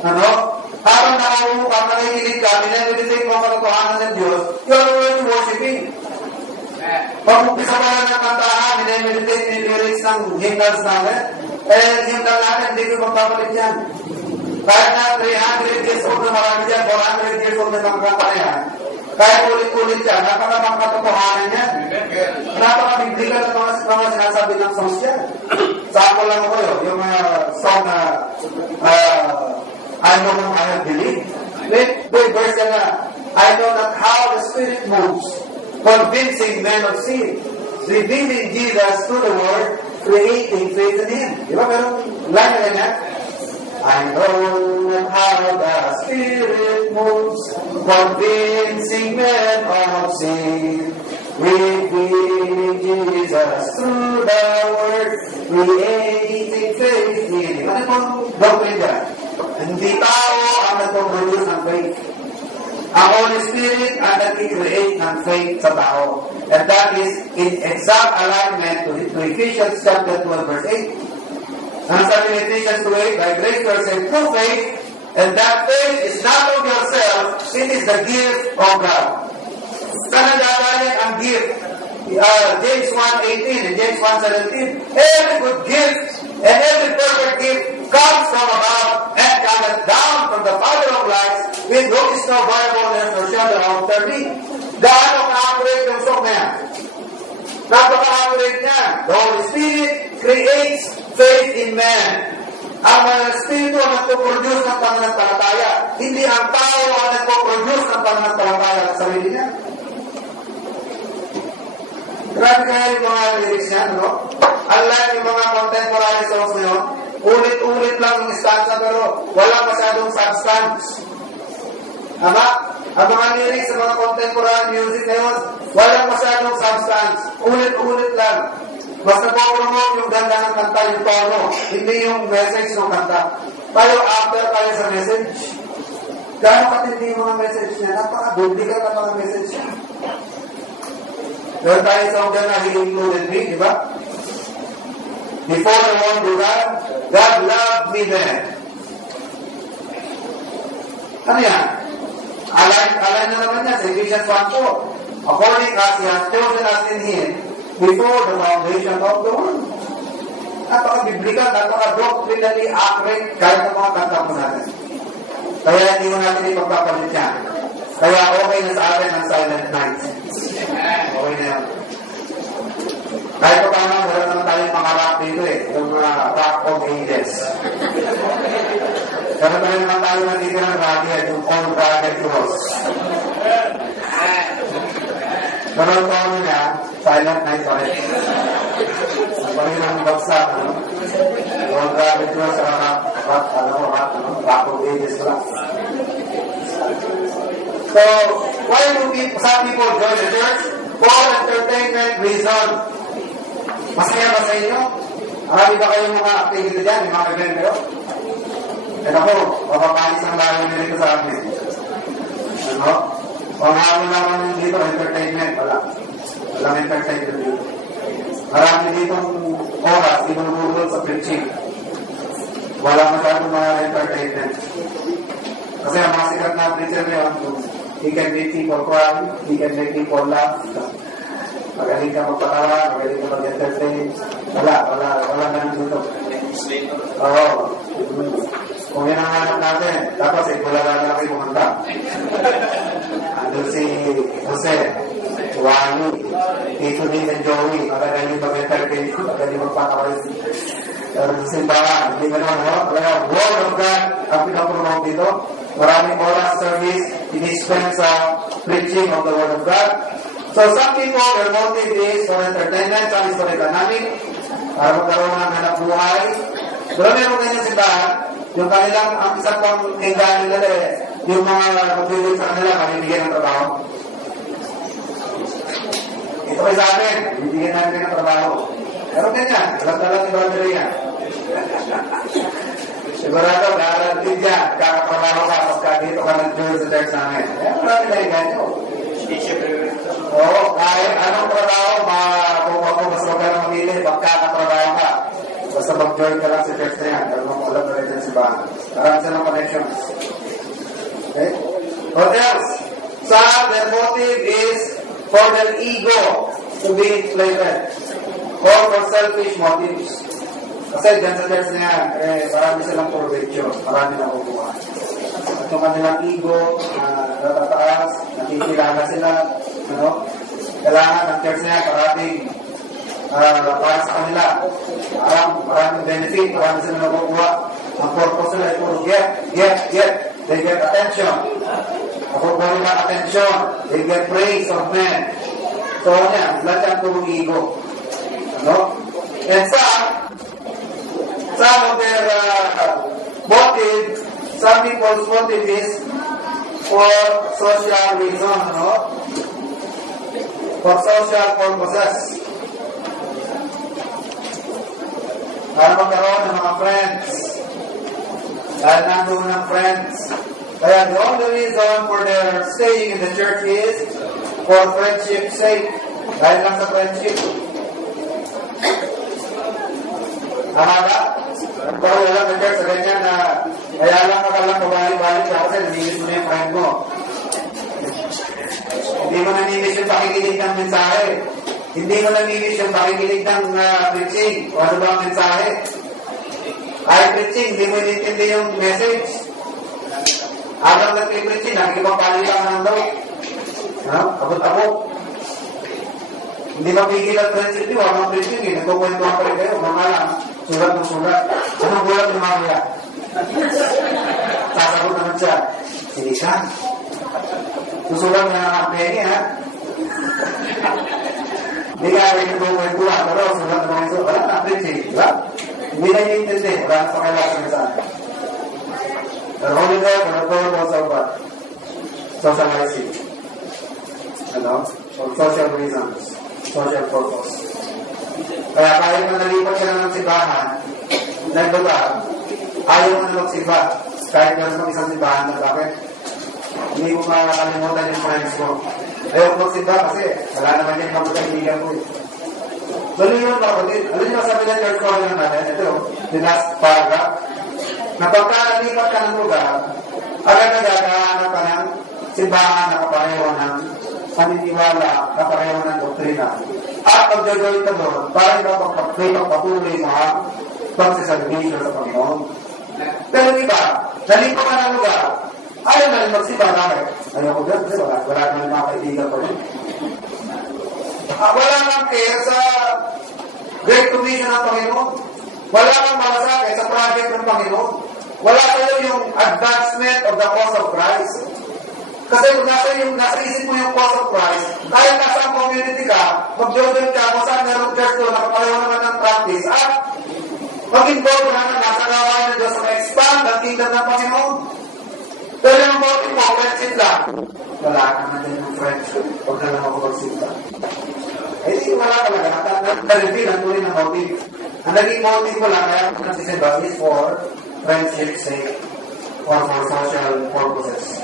Ano? Habang nakaupo ka, nakikinig ka, minameditate mo ang katotohanan ng Diyos, you are already worshiping. Pag-upisa pa lang ng kantahan, minameditate yung lyrics ng hymnals namin, hymnal natin, hindi ko magpapalit yan. Kahit na 300 years old na marami dyan, 400 years old na nakakanta yan, kahit ulit-ulit yan, napaka katotohanan yan. Napaka-biblical na mga sinasabi ng songs yan. Sample lang ako yun, yung song na I know whom I have believed. Wait, verse na, I know not how the Spirit moves, convincing men of sin, revealing Jesus to the world, creating faith in Him. Di ba? Pero, line na yan. I know not how the Spirit moves, convincing men of sin, revealing Jesus through the world, creating faith in Him. Ano pong doctrine dyan? Hindi tao ang nag-produce ng faith. Ang Holy Spirit ang nag-create ng faith sa tao. And that is in exact alignment to Ephesians chapter 12 verse 8. Ang sabi ng Ephesians 2:8, by grace you are saved through faith, and that faith is not of yourself, it is the gift of God. Saan nagagaling ang gift? James 1:18 and James 1:17, every good gift and every perfect gift comes from above and cometh down from the Father of lights, with whom is no variableness nor shadow of turning. Gaano ka-accurate yung song na yan? Napaka-accurate niya. The Holy Spirit creates faith in man. Ang mga Espiritu ang nagpo-produce ng pananampalataya. Hindi ang tao ang nagpo-produce ng pananampalataya sa sarili niya. Grabe kaya yung mga lyrics niya, no? Unlike yung mga contemporary songs ngayon, ulit-ulit lang yung stanza pero wala masyadong substance. Tama? Ang mga lyrics sa mga contemporary music ngayon, walang masyadong substance. Ulit-ulit lang. Basta po-promote yung ganda ng kanta, yung tono, hindi yung message ng kanta. Tayo after tayo sa message. Gano'ng katindi yung mga message niya? Napaka-budigan ang mga message niya. Meron tayo sa ugan na He included me, di ba? Before I won to God loved me then. Ano yan? Alay na naman yan sa Ephesians 1:4. According as He has chosen us in Him before the foundation of the world. Napaka-biblical, napaka-doctrinally accurate kahit ang mga kanta po natin. Kaya hindi mo natin ipagpapalit yan. Kaya okay na sa atin ang silent night. Okay na yan. Kahit pa paano, meron naman tayong mga rock dito eh. Yung rock of ages. Pero tayo naman tayo nandito ng rugged, yung old rugged cross. Pero ang tono niya, silent night pa rin. Ang pa rin ang bagsak, ano? Old rugged cross, rock of ages lang. So, why do some people join the church? For entertainment reason. Masaya ba sa inyo? Marami ba kayong mga activity dyan? May mga event kayo? And ako, papapalis ang lalo nyo dito sa amin. Ano? Pangako naman dito, entertainment. Walang entertainment dito. Marami ditong oras, tinutulog sa preaching. Wala masyadong mga entertainment. Kasi ang mga sikat na preacher ngayon, he can make people cry, he can make people laugh. Magaling ka magpatawa, magaling ka mag-entertain. Wala ganun dito. Oo. Kung yan ang hanap natin, tapos wala na kayo kumanta. Andun si Jose, Wally, Tito Nick and Joey, magaling mag-entertain, magaling magpatawa. Pero sa simbahan, hindi ka naman, kaya Word of God ang pinapromote dito. Maraming oras service, ini-spend sa preaching of the Word of God. So some people, their motive is for entertainment, some is for economic, para magkaroon ng hanap buhay. Pero meron ganyan simbahan, yung kanilang, ang isang pang enggan nila yung mga magbibig sa kanila, kanibigyan ng trabaho. Ito kay sa amin, bibigyan natin ng trabaho. Pero ganyan, alam-alam ni Brother yan. Sigurado, garanti dyan, kakatrabaho ka, pagka dito ka nag-join sa church namin. Kaya marami na yung ganyo. Oo, kahit anong trabaho, kung ako mas magkano mamili, magkakatrabaho ka. Basta mag-join ka lang sa church na yan. Pero kung alam na rin dyan si Bahan. Marami silang connections. Okay? What else? Some, their motive is for their ego to be inflated. Or for selfish motives. Kasi dyan sa church na yan, marami silang provecho. Marami na kukuha. At yung kanilang ego, natataas, nakikilala sila, ano? Kailangan ng church na yan, para sa kanila. Maraming benefit, marami sila nakukuha. Ang purpose nila ay puro get. They get attention. Nakukuha nila attention. They get praise of men. So, yan, lahat yan puro ego. Ano? And some of their motive, some people's motive is for social reason, no? For social purposes. Para magkaroon ng mga friends. Dahil nandun ng friends. Kaya the only reason for their staying in the church is for friendship's sake. Dahil lang sa friendship. Tama ba? Pero wala ka church sa ganyan na kaya lang ka lang pabalik-balik ka kasi nanilis mo na yung friend mo. Hindi mo nanilis yung pakikinig ng mensahe. Hindi mo naminis yung makikinig ng preaching o ano ba ang mensahe. Ay preaching, hindi mo inintindi yung message. Habang nag-preaching, nakikipagpalila ka ng daw. Abot-abot. Hindi mapigil ang friendship niyo, habang preaching eh. Nagkukwentuhan pa rin kayo, mga lang. Sulat ng sulat. Anong gulat ng mamaya? Sasagot naman siya. Hindi siya. Susulat na ng penny, ha? Hindi ka rin nagkukwentuhan, pero sulat ng mga sulat. Wala na, preaching, di ba? Hindi na inintindi. Wala na sa kailangan sa akin. The Holy God, the purpose of socializing. For social reasons, social purpose. Kaya kahit na nalipat ka na ng simbahan, naglugar, ayaw mo na magsimba. Kahit na isang simbahan na bakit? Hindi mo makakalimutan yung friends mo. Ayaw magsimba kasi wala naman yung magkakaibigan mo. Bali yun ba? Alam niyo sabi ng church corner natin, ito, the last paragraph, na pagka nalipat ka ng lugar, agad nagagahanap ka ng simbahan na kapareho ng paniniwala, kapareho ng doktrina. At pagdagawin ka doon, para may pagpatuloy mo ang pagsiservisyo sa Panginoon. Pero iba, nalipat ka ng lugar, ayaw na rin magsimba namin. Ayaw ko doon kasi wala naman mga kaibigan ko rin. Wala nang care sa Great Commission ng Panginoon. Wala nang malasakit sa project ng Panginoon. Wala kayo yung advancement of the cause of Christ. Kasi kung nasa isip mo yung cause of Christ, kahit nasa community ka, mag-join ka, kung saan meron church doon, nakapareho naman ng practice, at mag-involve naman nasa gawain ng Diyos na expand ang kingdom ng Panginoon. Pero yung motive mo, friendship lang. Wala naman din yung friendship. Huwag na lang ako magsimba. Eh, di wala talaga. Na-reveal ang tuloy ng motive. Ang naging motive mo lang, kaya kung nagsisimba is for friendship's sake or for social purposes.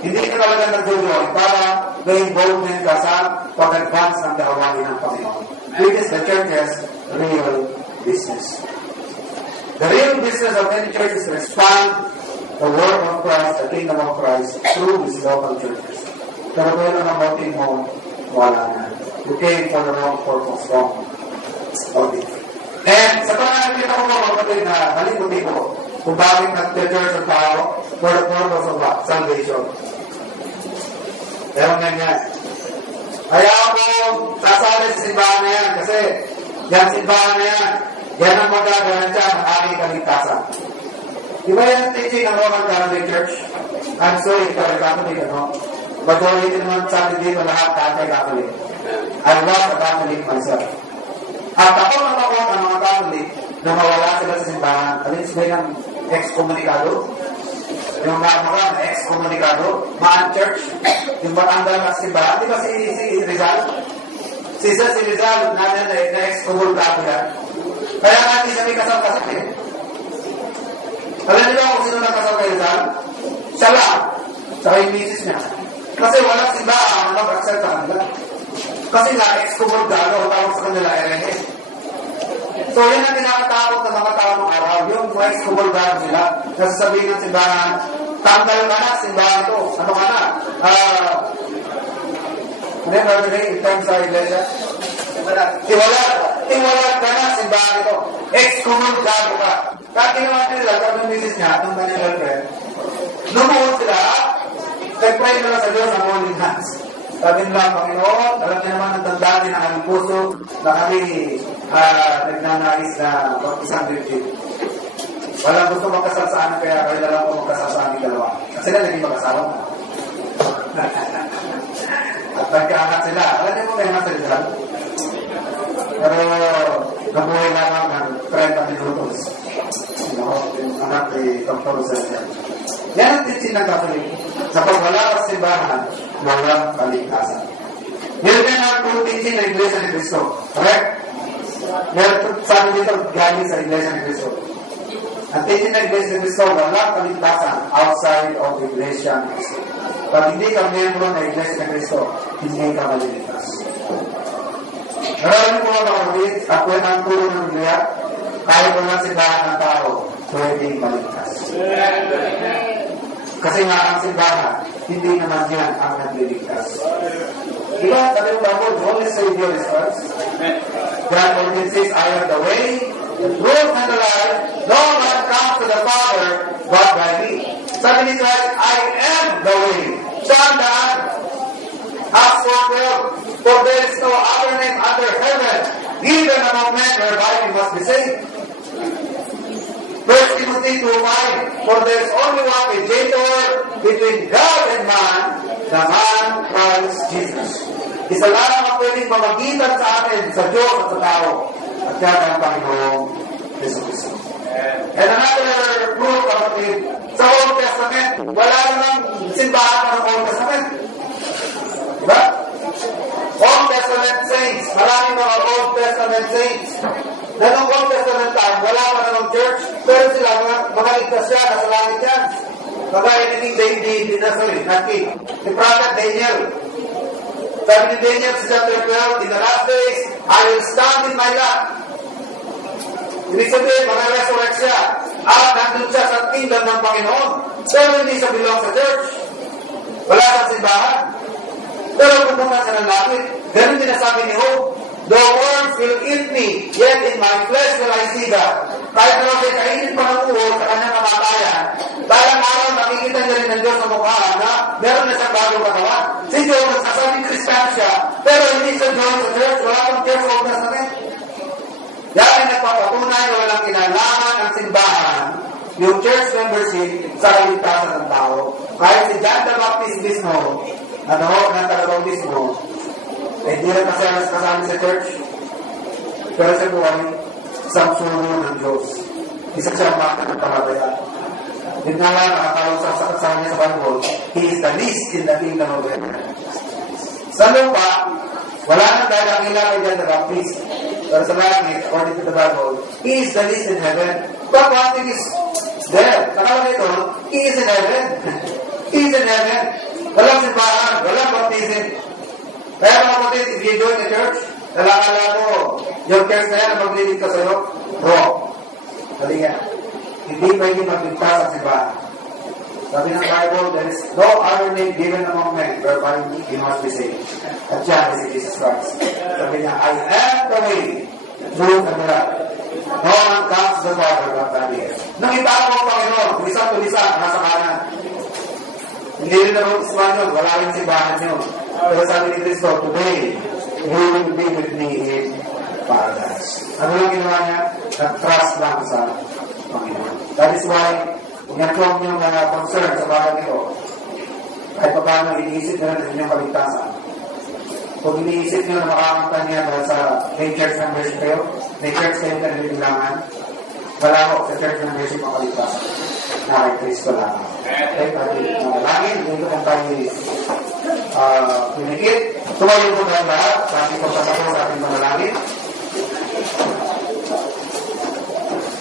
Hindi ka talaga nag-join para may-involvement ka sa pag-advance ng gawain ng Panginoon. Which is the church's real business. The real business of any church is to expand the word of Christ, the kingdom of Christ, through his local churches. Pero kung yun ang motive mo, wala na. You came for the wrong purpose, wrong motive. And sa pananakita ko mga kapatid na malimutin ko kung bakit nag-church ang tao for the purpose of what? Salvation. Pero ganyan. Kaya ako sasali sa simbahan na yan kasi yan simbahan na yan. Yan ang magagalan ng aking kaligtasan. Di ba yan teaching ng Roman Catholic Church? I'm sorry, ito ay Catholic, ano? Majority naman sa atin dito lahat Catholic. I was a Catholic myself. At ako natakot ang mga Catholic na mawala sila sa simbahan. Alin sila yung ex-komunikado? Yung mga ex-komunikado? Man-church? Yung matanda na simbahan? Di ba si Rizal? Si Rizal, na ex-komunikado yan. Kaya natin siya may kasal-kasal eh. Alam niyo kung sino nakasal kay Rizal? Siya lang. Saka yung misis niya. Kasi walang simbahan na mag-accept sa kanila. Kasi nga, ex-komunikado, tawag sa kanila, RNS. So, yan ang kinakatakot ng mga tao ng araw. Yung ex-komunikado nila, nasasabihin ng simbahan, tanggal ka na, simbahan ito. Ano ka na? Ano yung nabigay in terms sa iglesia? Tiwala ka na, simbahan ito. Ex-komunikado ka. Kaya ginawa nila, sabi ng misis niya, ng kanyang girlfriend, lumuhod sila, nag-pray nila sa Diyos ang holding hands. Sabi nila, Panginoon, alam niya naman ang tandaan ng aming puso na kami nagnanais na isang virgin. Walang gusto magkasal sa amin, kaya kayo na lang po magkasal sa aming dalawa. Kasi sila naging mag-asawa na. At nagkaanak sila. Alam niyo mo kayo nasa Rizal? Pero nabuhay lamang ng 30 minutos. Yung anak ni Dr. Rosel. Yan ang teaching ng Catholic. Sa pagwala sa simbahan, walang kaligtasan. Yan din ang true teaching ng Iglesia ni Cristo. Correct? Meron sabi dito galing sa Iglesia ni Cristo. Ang teaching ng Iglesia ni Cristo, walang kaligtasan outside of the Iglesia ni Cristo. Pag hindi ka membro ng Iglesia ni Cristo, hindi ka maliligtas. Maraming mga kapatid, ako ang turo ng Biblia, kahit walang simbahan ng tao, pwedeng maligtas. Kasi nga ang simbahan, hindi naman yan ang nagliligtas. Diba? Sabi ng Bible, the only Savior is us. God says, I am the way, the truth, and the life. No man comes to the Father but by me. Sabi ni Christ, I am the way. John daan. Acts 4:12. For there is no other name under heaven given among men whereby we must be saved. 1 Timothy 2:5. For there is only one mediator between God and man, the man Christ Jesus. Isa lang ang pwedeng mamagitan sa atin, sa Diyos at sa tao, at yan ang Panginoong Jesus. And another proof, kapatid, sa Old Testament, wala namang simbahan ng Old Testament. Diba? Old Testament saints, maraming mga Old Testament saints. Na nung Old Testament time, wala pa namang church, pero sila, mga ligtas siya, nasa langit yan. Kagaya ni David, si Prophet Daniel. Sabi ni Daniel sa chapter 12, in the last days, I will stand in my lap. Ibig sabihin, mag-resurrect siya. At nandun siya sa kingdom ng Panginoon. Pero hindi siya belong sa church. Wala sa simbahan. Pero pupunta siya ng langit. Ganun din nasabi ni Job. The worms will eat me, yet in my flesh will I see God. Kahit na siya kainin pa ng uod sa kanyang kamatayan, balang araw nakikita niya rin ng Diyos sa mukha na meron na siyang bagong katawan. Si Job, nagsasabing Christian siya, pero hindi siya join sa church, wala pang church Old Testament. Yan ay nagpapatunay na walang kinalaman ng simbahan, yung church membership sa kaligtasan ng tao. Kahit si John the Baptist mismo, ng Tagabautismo, ay hindi rin kasama sa church. Pero siya po ay isang suno ng Diyos. Isa siya ang makita ng palataya. Yun nga lang, nakakawag sa kasama niya sa Bible, He is the least in the kingdom of heaven. Sa lupa, wala nang dahil ang ilang John the Baptist. Pero sa langit, according to the Bible, He is the least in heaven. But one thing is there. Nakala nito, He is in heaven. He is in heaven. Walang simbahan, walang baptism. Kaya mga kapatid, if you join the church, nalakala mo, yung church na yan, maglilid ka sa'yo, wrong. Sabi nga, hindi pwede magligtas ang simbahan. Sabi ng Bible, there is no other name given among men whereby we must be saved. At yan is Jesus Christ. Sabi niya, I am the way, the truth, and the life. No one comes to the Father but by me. Nang itapo ang Panginoon, tulisan, nasa kanan. Hindi rin naman Espanyol, wala rin simbahan yun. Pero sabi ni Cristo, today, you will be with me in paradise. Ano lang ginawa niya? Nag-trust lang sa Panginoon. That is why, kung yan po ang inyong concern sa bagay nito, kahit pa paano, iniisip nyo na inyong kaligtasan. Kung iniisip nyo na makakanta niya sa may church membership kayo, may church kayo na nililangan, wala ko sa church membership ang kaligtasan. Na kay Cristo lang. Okay, tayo manalangin, dito kung tayo pinikit. Tumayo po tayo lahat sa ating pagkakataon sa ating manalangin.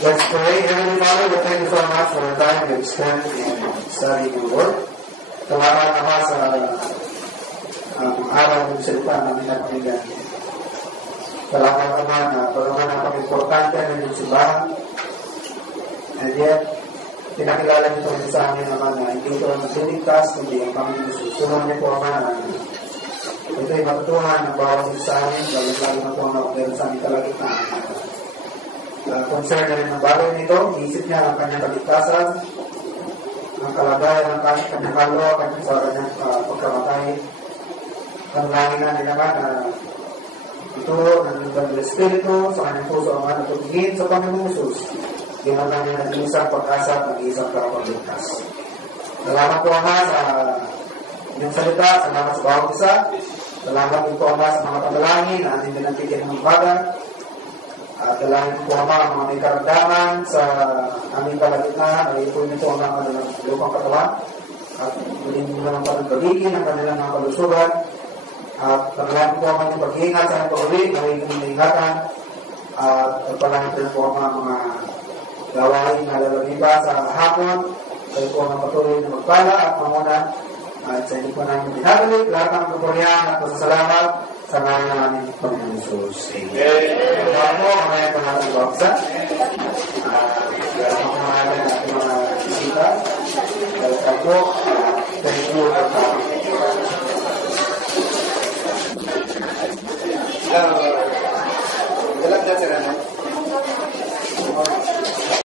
Let's pray. Heavenly Father, we thank you so much for the time we've spent in studying your word. Salamat naman sa araw ng salita namin na pakinggan. Salamat naman na pagkaman napaka-importante ng yung simbahan. And yet, pinakilala niyo ito sa amin naman na hindi ito ang siligtas, kundi ang Panginoon Jesus. Sunod niyo po naman na ito ay matutuhan ng bawat isa sa amin, lalo na po na meron sa aming kalagitnaan. Concern na rin ng bagay nito, iisip niya ang kanyang kaligtasan, ang kalagayan ng kanyang kalwa, sa kanyang pagkamatay. Ang langin namin naman na ituro ng Banal Espiritu sa kanyang puso ang mga natutugin sa Panginoong Jesus. Ginagawa niya ng isang pag-asa at ng isang kapagligtas. Salamat po Ama sa inyong salita, salamat sa bawat isa. Salamat po Ama sa mga panalangin na ating pinagpigyan ng baga. At dalangin po Ama ang mga may karamdaman sa aming kalagitnaan. Ay po nito ang mga lupang katawan. At muling naman pagkabigin ang kanilang mga kalusugan. At dalangin po Ama yung pag-iingat sa mga pag-uwi, magiging ingatan. At pagpalangin po Ama mga gawain na lalamiba sa hapon. Kayo po ang patuloy na magpala at mamuna. At sa inyo po namin binabalik lahat ng kapurihan at pasasalamat sa mga namin Panginoon Jesus. Amen. Kaya po, mamaya po natin baksa. Kaya po natin ang mga bisita. Kaya po,